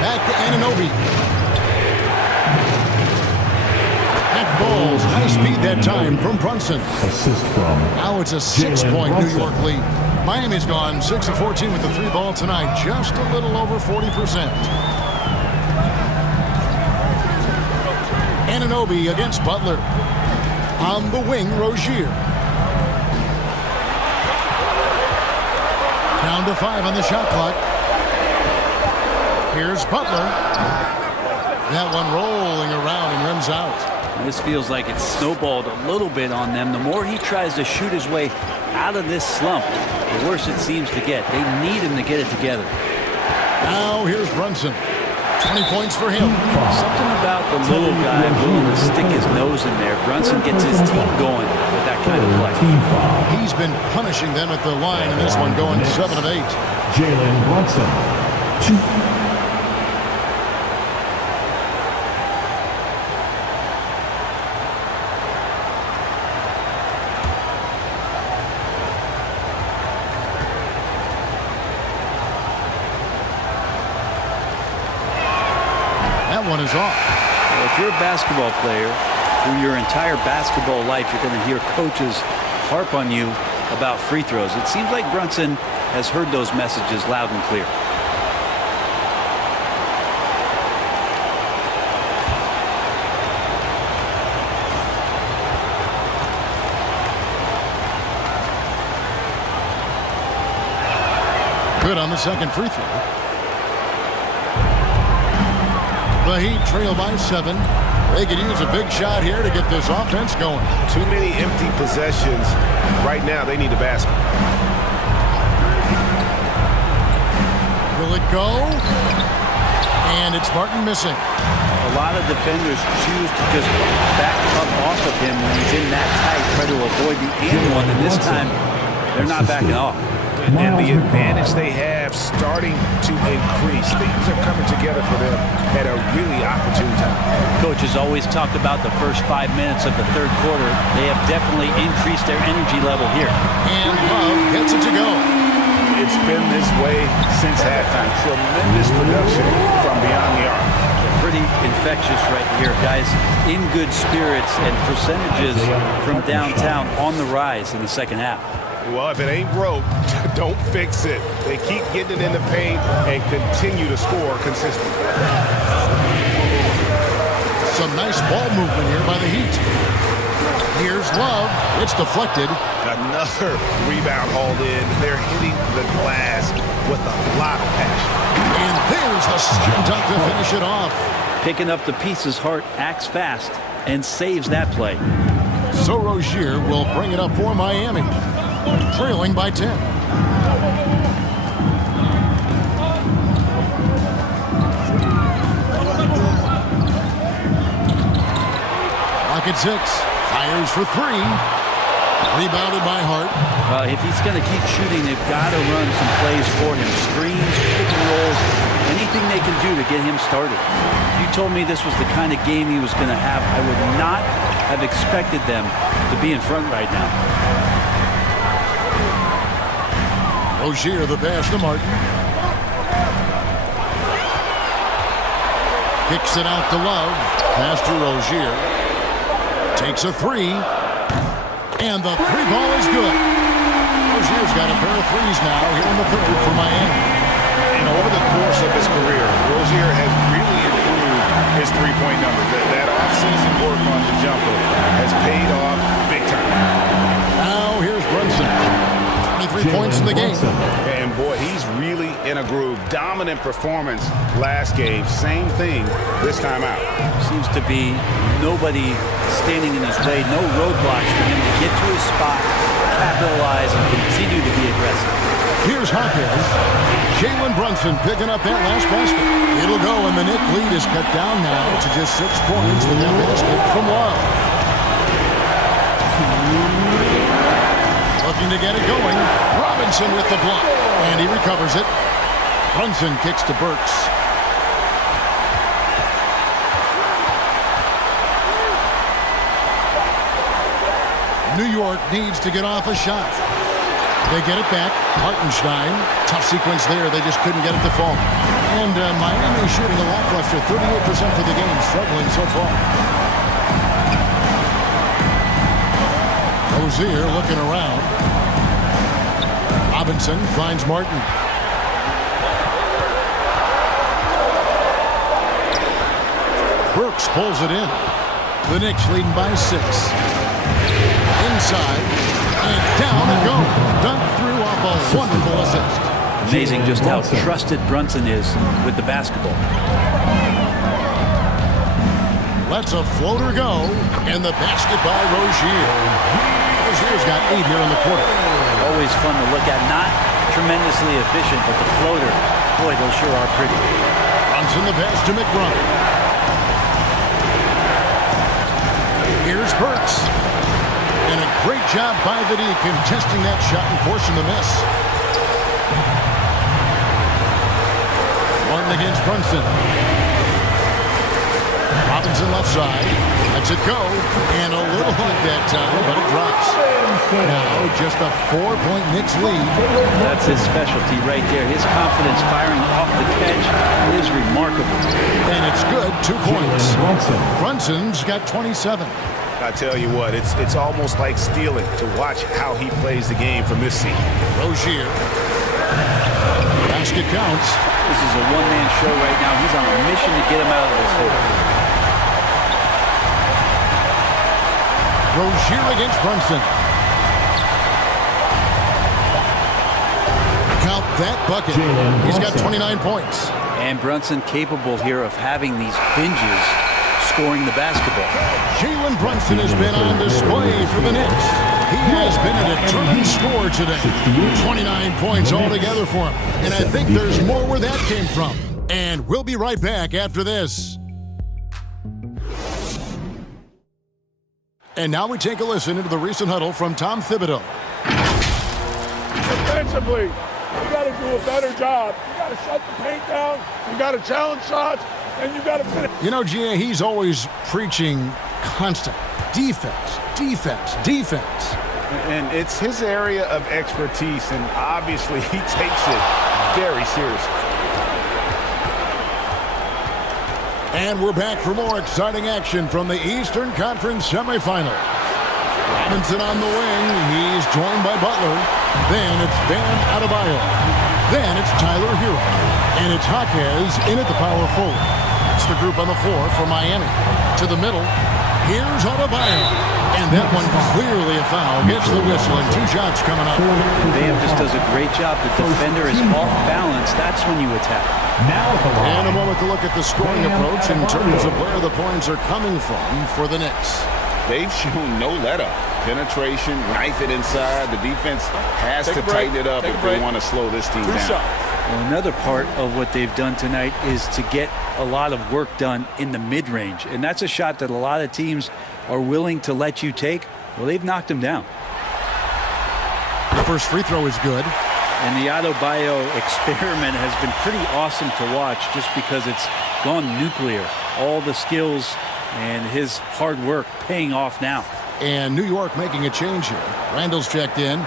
Back to Anunoby. Balls, high speed that time from Brunson. Assist from. Now it's a 6-point New York lead. Miami's gone 6 of 14 with the 3 ball tonight, just a little over 40%. Anunoby against Butler. On the wing, Rozier. Down to 5 on the shot clock. Here's Butler. That one rolling around and rims out. This feels like it's snowballed a little bit on them. The more he tries to shoot his way out of this slump, the worse it seems to get. They need him to get it together. Now here's Brunson. 20 points for him. Something about the little guy willing to stick his nose in there. Brunson gets his team going with that kind of play. He's been punishing them at the line in this one, going 7 of 8. Jalen Brunson. 2. One is off. Well, if you're a basketball player, through your entire basketball life, you're going to hear coaches harp on you about free throws. It seems like Brunson has heard those messages loud and clear. Good on the second free throw. The Heat trail by 7. They could use a big shot here to get this offense going. Too many empty possessions. Right now, they need a basket. Will it go? And it's Martin missing. A lot of defenders choose to just back up off of him when he's in that tight, try to avoid the and one, and this time they're not backing off. And the advantage they have starting to increase. Things are coming together for them at a really opportune time. Coach has always talked about the first 5 minutes of the third quarter. They have definitely increased their energy level here. And Love gets it to go. It's been this way since halftime. Tremendous production from beyond the arc. Pretty infectious right here, guys. In good spirits and percentages from downtown on the rise in the second half. Well, if it ain't broke, don't fix it. They keep getting it in the paint and continue to score consistently. Some nice ball movement here by the Heat. Here's Love. It's deflected. Another rebound hauled in. They're hitting the glass with a lot of passion. And there's the slam dunk to finish it off. Picking up the pieces, Hart acts fast and saves that play. So Rozier will bring it up for Miami, trailing by 10. Clock at 6. Fires for 3. Rebounded by Hart. Well, if he's going to keep shooting, they've got to run some plays for him. Screens, pick and rolls, anything they can do to get him started. If you told me this was the kind of game he was going to have, I would not have expected them to be in front right now. Rozier the pass to Martin. Kicks it out to Love. Pass to Rozier. Takes a 3. And the 3 ball is good. Rozier's got a pair of threes now here in the third for Miami. And over the course of his career, Rozier has really improved his three-point number. That offseason work on the jumper has paid off big time. Now here's Brunson. 23 points in the game. And boy, he's really in a groove. Dominant performance last game. Same thing this time out. Seems to be nobody standing in his way. No roadblocks for him to get to his spot, capitalize, and continue to be aggressive. Here's Hawkins. Jalen Brunson picking up that last basket. It'll go, and the Knicks lead is cut down now to just 6 points with that basket from Love. Looking to get it going. Robinson with the block, and he recovers it. Brunson kicks to Burks. New York needs to get off a shot. They get it back. Hartenstein. Tough sequence there. They just couldn't get it to fall. And Miami shooting a lackluster 38% for the game. Struggling so far. Rozier looking around. Robinson finds Martin. Burks pulls it in. The Knicks leading by 6. Inside, and down it goes. Dunked through off a wonderful assist. Amazing just how trusted Brunson is with the basketball. Lets a floater go, and the basket by Rozier. Rozier's got 8 here in the quarter. Always fun to look at. Not tremendously efficient, but the floater, boy, those sure are pretty. Brunson the pass to McBride. Here's Burks. And a great job by the D contesting that shot and forcing the miss. Martin against Brunson. Robinson left side. Lets it go. And a little luck that time, but it drops. Now just a 4-point Knicks lead. That's his specialty right there. His confidence firing off the catch is remarkable. And it's good. 2 points. Brunson's got 27. I tell you what, it's almost like stealing to watch how he plays the game from this seat. Rozier. Basket counts. This is a one-man show right now. He's on a mission to get him out of this hole. Rozier against Brunson. Count that bucket. He's got 29 points. And Brunson capable here of having these binges scoring the basketball. Jalen Brunson has been on display for the Knicks. He has been a determined scorer today. 29 points altogether for him. And I think there's more where that came from. And we'll be right back after this. And now we take a listen into the recent huddle from Tom Thibodeau. Defensively, you got to do a better job. You got to shut the paint down. You got to challenge shots, and you got to finish. You know, Gia, he's always preaching constant defense, defense, defense. And it's his area of expertise, and obviously he takes it very seriously. And we're back for more exciting action from the Eastern Conference Semifinals. Robinson on the wing. He's joined by Butler. Then it's Bam Adebayo. Then it's Tyler Hero. And it's Jaquez in at the power forward. That's the group on the floor for Miami. To the middle. Here's Adebayo. And that one clearly a foul. Gets the whistle and 2 shots coming up. Bam just does a great job. The defender is off balance. That's when you attack. And a moment to look at the scoring approach in terms of where the points are coming from for the Knicks. They've shown no let-up. Penetration, knife it inside. The defense has to tighten it up if they want to slow this team down. Well, another part of what they've done tonight is to get a lot of work done in the mid-range. And that's a shot that a lot of teams are willing to let you take. Well, they've knocked them down. The first free throw is good. And the Adebayo experiment has been pretty awesome to watch just because it's gone nuclear. All the skills and his hard work paying off now. And New York making a change here. Randle's checked in.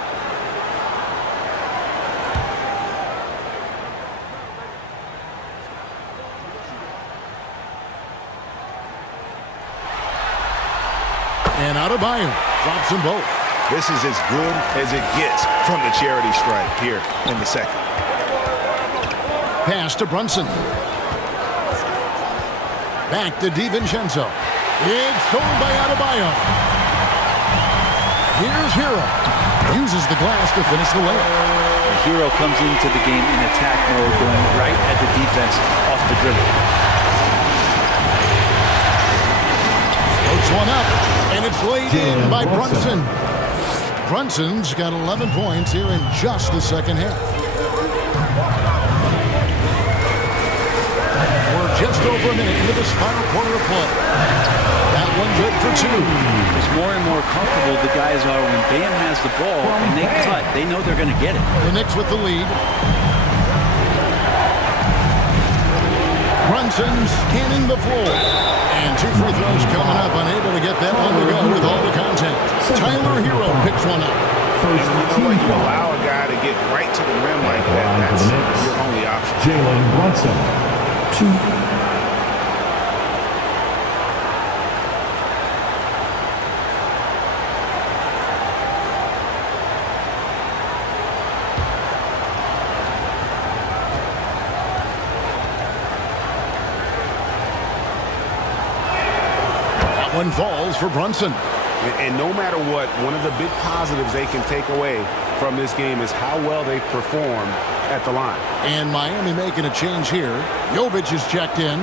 And Adebayo drops them both. This is as good as it gets from the charity stripe here in the second. Pass to Brunson. Back to DiVincenzo. It's stolen by Adebayo. Here's Hero. Uses the glass to finish the layup. Hero comes into the game in attack mode, going right at the defense off the dribble. Floats one up, and it's laid in by Brunson. Brunson's got 11 points here in just the second half. We're just over a minute into this final quarter of play. That one good for 2. It's more and more comfortable the guys are when Bam has the ball and they cut. They know they're going to get it. The Knicks with the lead. Brunson scanning the floor. And 2 free throws coming up, unable to get that one to go with all the contact. Tyler Hero picks one up. First, when you allow a guy to get right to the rim like that, that's your only option. Jalen Brunson, 2. One falls for Brunson. And no matter what, one of the big positives they can take away from this game is how well they perform at the line. And Miami making a change here. Jovic is checked in.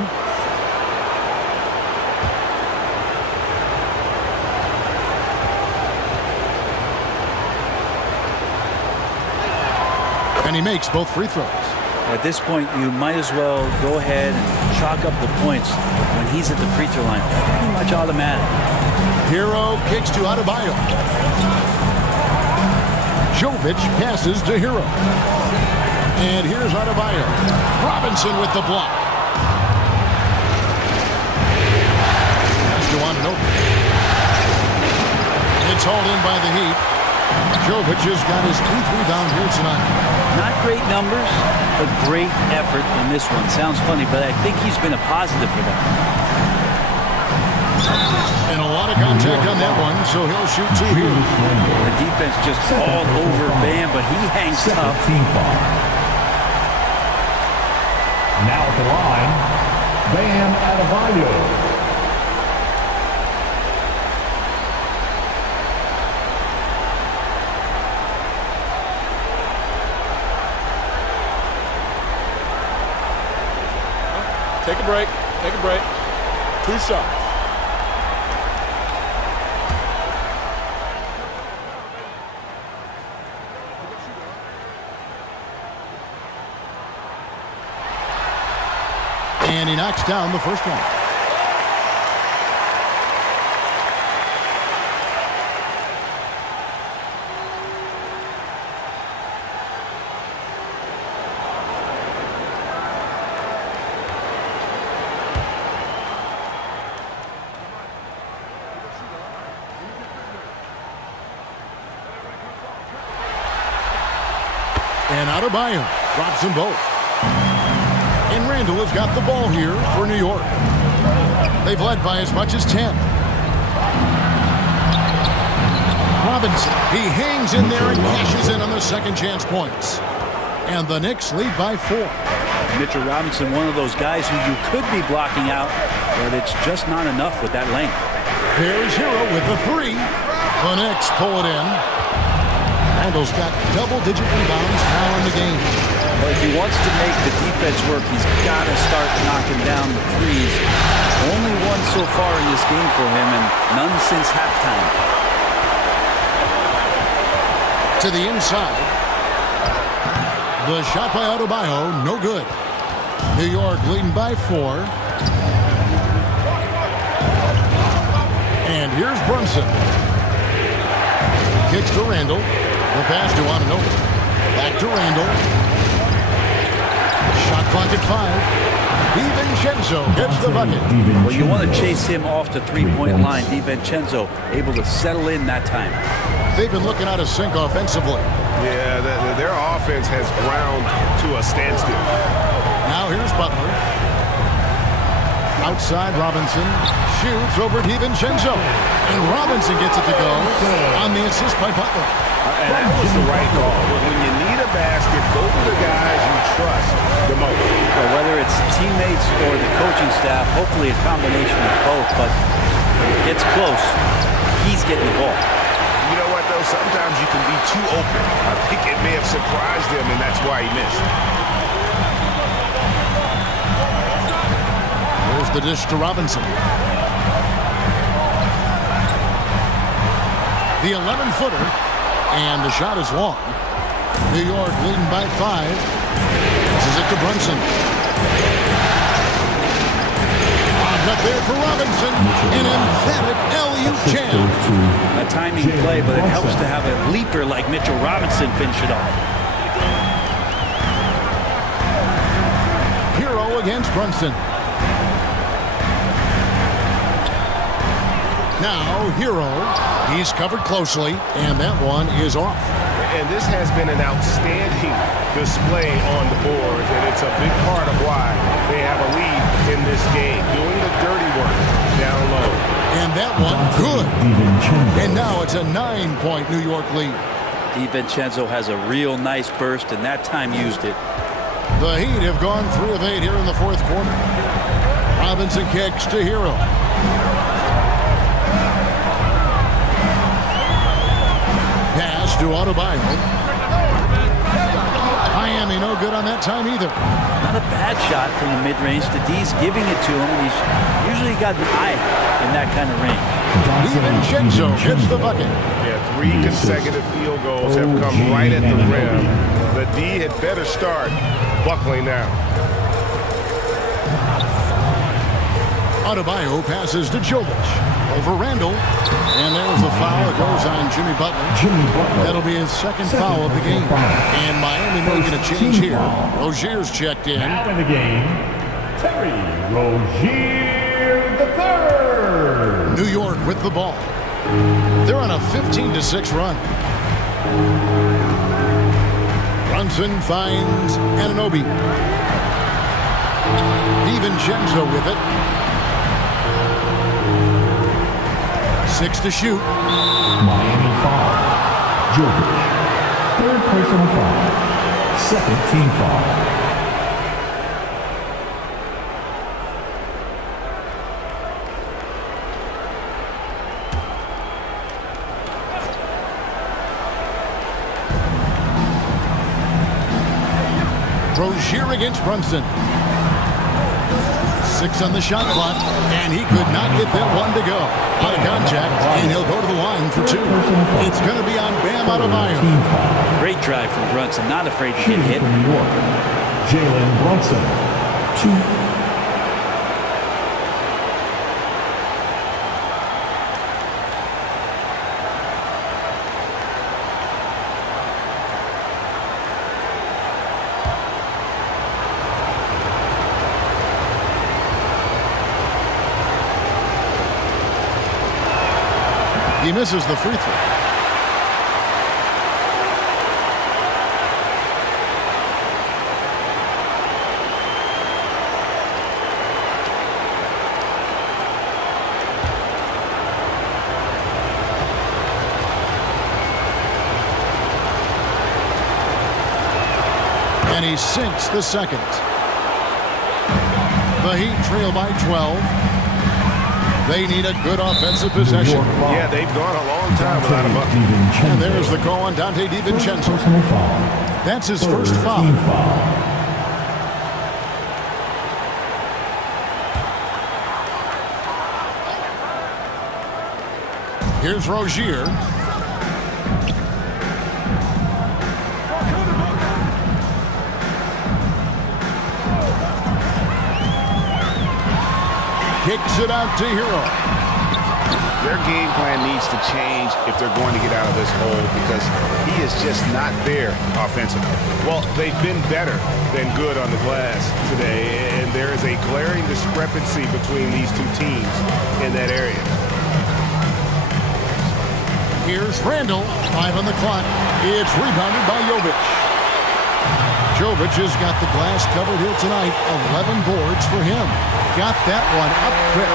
And he makes both free throws. At this point, you might as well go ahead and chalk up the points when he's at the free throw line. Pretty much automatic. Hero kicks to Adebayo. Jovic passes to Hero. And here's Adebayo. Robinson with the block. That's Joannonobi. It's hauled in by the Heat. Jovic has got his 8th rebound here tonight. Not great numbers, but great effort in this one. Sounds funny, but I think he's been a positive for them. And a lot of contact on that one, so he'll shoot 2 here. The defense just all over Bam, but he hangs tough. Now at the line, Bam Adebayo. Take a break. 2 shots. And he knocks down the first one. And Adebayo drops them both. And Randle has got the ball here for New York. They've led by as much as 10. Robinson, he hangs in there and cashes in on the second chance points. And the Knicks lead by 4. Mitchell Robinson, one of those guys who you could be blocking out, but it's just not enough with that length. There's Hero with the 3. The Knicks pull it in. Randle's got double-digit rebounds now in the game. Well, if he wants to make the defense work, he's got to start knocking down the threes. Only one so far in this game for him, and none since halftime. To the inside. The shot by Adebayo, no good. New York leading by 4. And here's Brunson. Kicks to Randle. The pass to Anunoby. Back to Randle. Shot clock at 5. DiVincenzo gets the bucket. Well, you want to chase him off the three-point line. DiVincenzo able to settle in that time. They've been looking out of sync offensively. Yeah, their offense has ground to a standstill. Now here's Butler. Outside Robinson. Shoots over DiVincenzo. And Robinson gets it to go on the assist by Butler. And that was the right call. When you need a basket, go to the guys you trust the most. Well, whether it's teammates or the coaching staff, hopefully a combination of both, but when it gets close, he's getting the ball. You know what, though? Sometimes you can be too open. I think it may have surprised him, and that's why he missed. There's the dish to Robinson. The 11-footer, and the shot is long. New York leading by 5. This is it to Brunson. Up there for Robinson. An emphatic LU jam. A timing play, but it helps to have a leaper like Mitchell Robinson finish it off. Hero against Brunson. Now Hero. He's covered closely, and that one is off. And this has been an outstanding display on the board, and it's a big part of why they have a lead in this game, doing the dirty work down low. And that one good. And now it's a 9-point New York lead. DiVincenzo has a real nice burst, and that time used it. The Heat have gone 3 of 8 here in the fourth quarter. Robinson kicks to Hero. Pass to Adebayo. Miami no good on that time either. Not a bad shot from the mid-range. The D's giving it to him, and he's usually got an eye in that kind of range. DiVincenzo gets the bucket. Yeah, 3 consecutive field goals have come right at the rim. The D had better start buckling down. Adebayo passes to Jovic. Over Randle. And there's the foul. It goes on Jimmy Butler. That'll be his second foul of the game. And Miami making a change here. Rozier's checked in. Now in the game, Terry Rozier III. New York with the ball. They're on a 15-6 run. Brunson finds Anunoby. DiVincenzo with it. 6 to shoot. Miami foul. Jovic. 3rd personal foul. 2nd team foul. Rozier against Brunson. 6 on the shot clock, and he could not get that one to go. Out of contact, and he'll go to the line for 2. It's going to be on Bam Adebayo. Great drive from Brunson, not afraid to get hit. New York, Jalen Brunson, 2 He misses the free throw. And he sinks the second. The Heat trail by 12. They need a good offensive possession. Yeah, they've gone a long time without a bucket. And there's the call on Dante DiVincenzo. That's his first foul. Here's Rozier. Kicks it out to Hero. Their game plan needs to change if they're going to get out of this hole because he is just not there offensively. Well, they've been better than good on the glass today, and there is a glaring discrepancy between these two teams in that area. Here's Randle, 5 on the clock. It's rebounded by Jovic. Jovic has got the glass covered here tonight. 11 boards for him. Got that one up quick.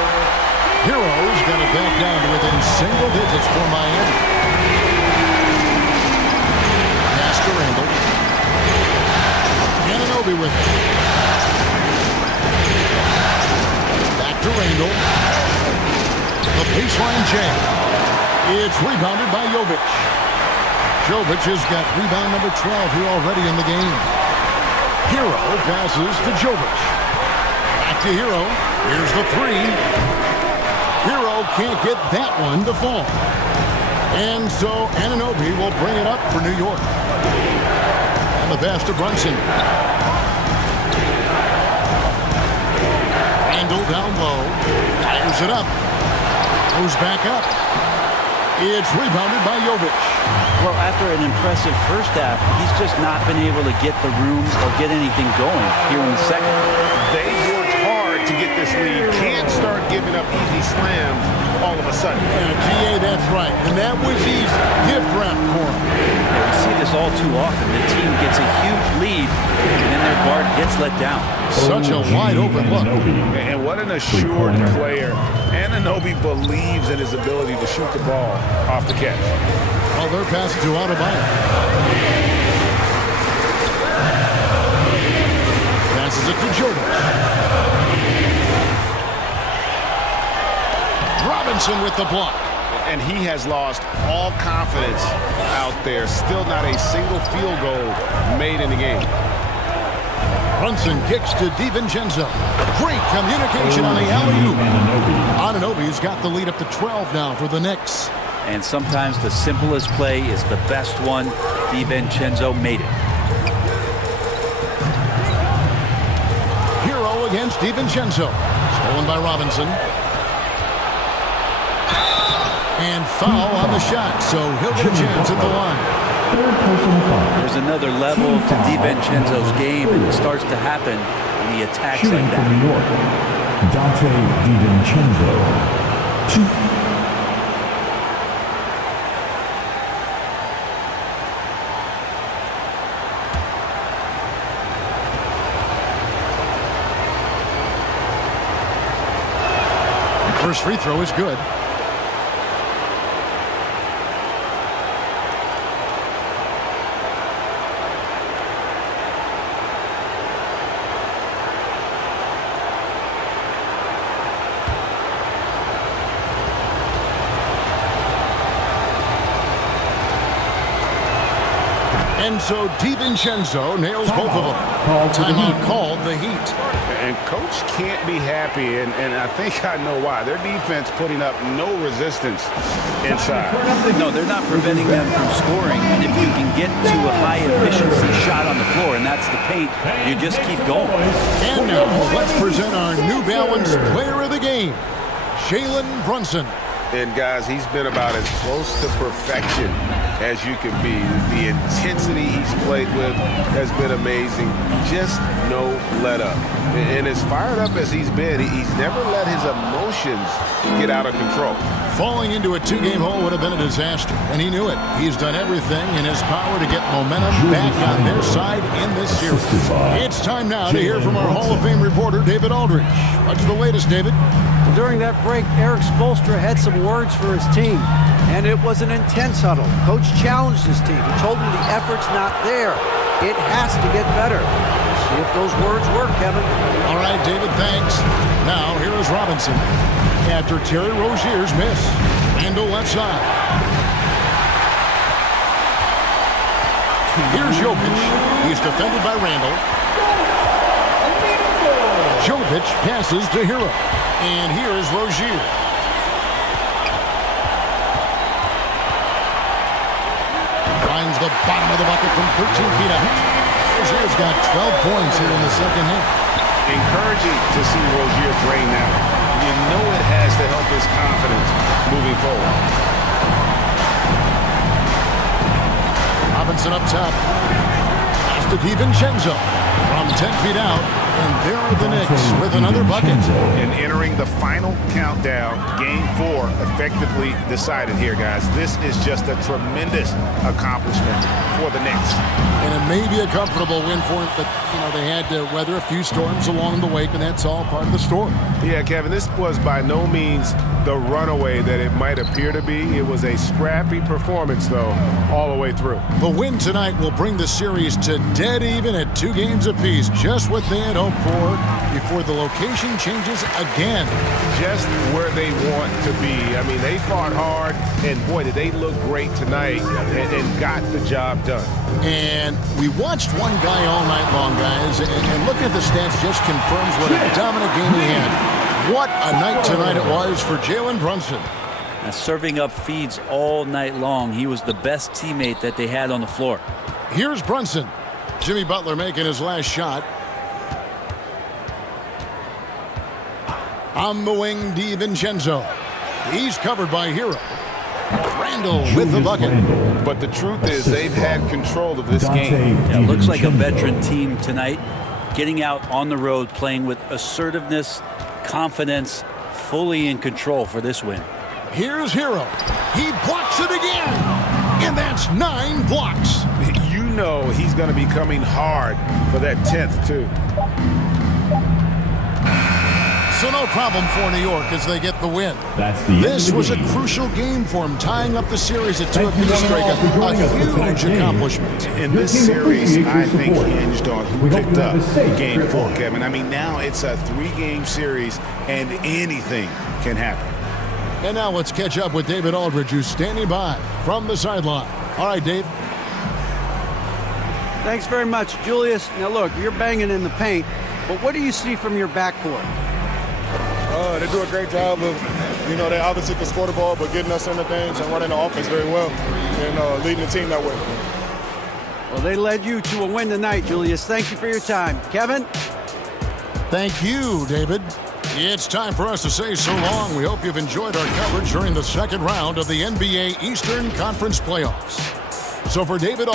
Heroes got it back down to within single digits for Miami. Pass to Randle. Anunoby with it. Back to Randle. The baseline jam. It's rebounded by Jovic. Jovic has got rebound number 12 here already in the game. Hero passes to Jovic. Back to Hero. Here's the three. Hero can't get that one to fall. And so Anunoby will bring it up for New York. And the pass to Brunson. Randle down low. Fires it up. Goes back up. It's rebounded by Jovic. Well, after an impressive first half, he's just not been able to get the room or get anything going here in the second. They worked hard to get this lead. Can't start giving up easy slams all of a sudden. GA, that's right. And that was easy. Gift wrap for him. Yeah, we see this all too often. The team gets a huge lead, and then their guard gets let down. Such a wide open look. And what an assured player. Anunoby believes in his ability to shoot the ball off the catch. Well, their pass to Adebayo. Passes it to Jovic. Robinson with the block. And he has lost all confidence out there. Still not a single field goal made in the game. Brunson kicks to DiVincenzo. Great communication on the alley-oop. Anunoby's got the lead up to 12 now for the Knicks. And sometimes the simplest play is the best one. DiVincenzo made it. Hero against DiVincenzo. Stolen by Robinson. And foul on the shot, so he'll get a chance at the line. There's another level to DiVincenzo's game, and it starts to happen when he attacks like that. New York, Dante DiVincenzo. 2. First free throw is good. And so DiVincenzo nails both of them. Timeout called the Heat. And coach can't be happy, and I think I know why. Their defense putting up no resistance inside. No, they're not preventing them from scoring. And if you can get to a high-efficiency shot on the floor, and that's the paint, you just keep going. And now, let's present our New Balance player of the game, Jalen Brunson. And guys, he's been about as close to perfection as you can be. The intensity he's played with has been amazing. Just no let up. And as fired up as he's been, he's never let his emotions get out of control. Falling into a two-game hole would have been a disaster, and he knew it. He's done everything in his power to get momentum back on their side in this series. It's time now to hear from our Hall of Fame reporter, David Aldridge. What's the latest, David? During that break, Eric Spoelstra had some words for his team, and it was an intense huddle. Coach challenged his team. He told them the effort's not there. It has to get better. See if those words work, Kevin. All right, David, thanks. Now, here is Robinson. After Terry Rozier's miss. Randle left side. Here's Jokic. He's defended by Randle. Jokic passes to Hero. And here is Rozier. Finds the bottom of the bucket from 13 feet out. Rozier's got 12 points here in the second half. Encouraging to see Rozier drain that. You know it has to help his confidence moving forward. Robinson up top. Pass to DiVincenzo from 10 feet out. And there are the Knicks with another bucket. And entering the final countdown, Game 4 effectively decided here, guys. This is just a tremendous accomplishment for the Knicks. And it may be a comfortable win for them, but, they had to weather a few storms along the way, and that's all part of the story. Yeah, Kevin, this was by no means the runaway that it might appear to be. It was a scrappy performance, though, all the way through. The win tonight will bring the series to dead even at 2 games apiece, just what they had hoped for before the location changes again. Just where they want to be. I mean, they fought hard, and boy, did they look great tonight and got the job done. And we watched one guy all night long, guys, and looking at the stats just confirms what a dominant game he had. What a night tonight it was for Jalen Brunson. Now, serving up feeds all night long. He was the best teammate that they had on the floor. Here's Brunson. Jimmy Butler making his last shot. On the wing, DiVincenzo. He's covered by Hero. Randle with the bucket. But the truth is they've had control of this game. Yeah, looks like a veteran team tonight. Getting out on the road, playing with assertiveness, confidence, fully in control for this win. Here's Hero. He blocks it again. And that's 9 blocks. You know he's going to be coming hard for that 10th, too. So no problem for New York as they get the win. This was a crucial game for him, tying up the series at 2 apiece straight. A huge accomplishment. In this series, I think hinged on who picked up Game 4, Kevin. I mean, now it's a 3-game series, and anything can happen. And now let's catch up with David Aldridge, who's standing by from the sideline. All right, Dave. Thanks very much, Julius. Now, look, you're banging in the paint, but what do you see from your backcourt? They do a great job of, they obviously can score the ball, but getting us into things and running the offense very well and leading the team that way. Well, they led you to a win tonight, Julius. Thank you for your time. Kevin? Thank you, David. It's time for us to say so long. We hope you've enjoyed our coverage during the second round of the NBA Eastern Conference Playoffs. So for David